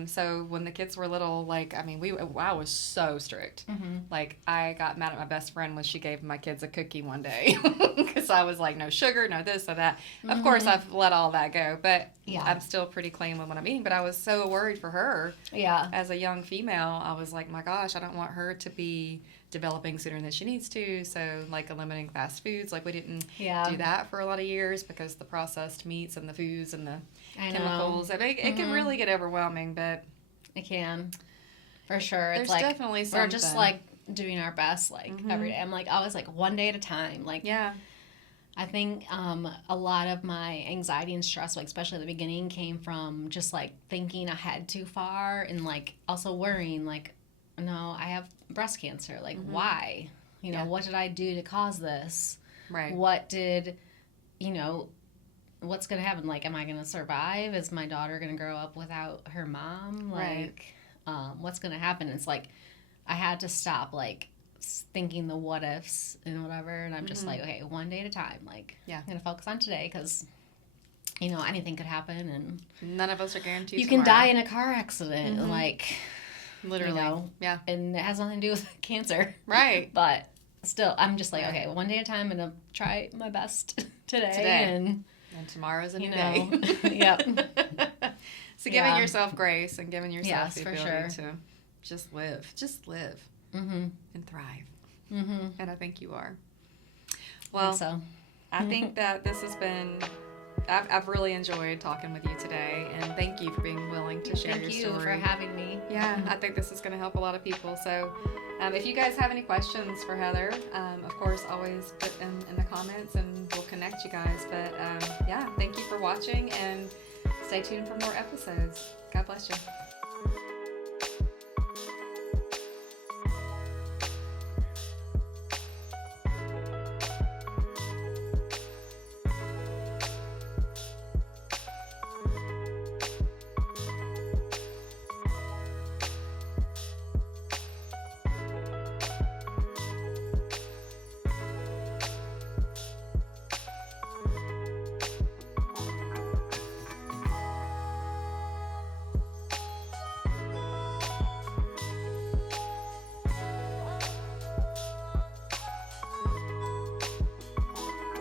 So when the kids were little, like, I mean, I was so strict. Like, I got mad at my best friend when she gave my kids a cookie one day, because I was like, no sugar, no this, no that. Of course, I've let all that go, but I'm still pretty clean with what I'm eating. But I was so worried for her. Yeah. As a young female, I was like, my gosh, I don't want her to be developing sooner than she needs to. So, like, eliminating fast foods. Like, we didn't do that for a lot of years, because the processed meats and the foods and the chemicals. I mean, it can really get overwhelming, but it can, for sure. There's it's like definitely something. We're just like doing our best, like every day. I'm like, I was like one day at a time. Like, I think a lot of my anxiety and stress, like especially at the beginning, came from just like thinking ahead too far, and like also worrying, like, no, I have breast cancer. Like, why? You know, what did I do to cause this? Right. What did, you know, what's going to happen? Like, am I going to survive? Is my daughter going to grow up without her mom? Like, what's going to happen? It's like, I had to stop, like, thinking the what ifs and whatever. And I'm just like, okay, one day at a time. Like, I'm going to focus on today, because, you know, anything could happen. And none of us are guaranteed you can die in a car accident. Like, literally. You know, and it has nothing to do with cancer. Right. But still, I'm just like, okay, one day at a time. I'm going to try my best today. And tomorrow's a new day. So giving yourself grace and giving yourself the ability to just live and thrive. And I think you are. Well, I think that this has been, I've really enjoyed talking with you today, and thank you for being willing to share your story. Thank you for having me. Yeah, I think this is going to help a lot of people. So if you guys have any questions for Heather, of course, always put them in the comments and we'll connect you guys. But thank you for watching, and stay tuned for more episodes. God bless you.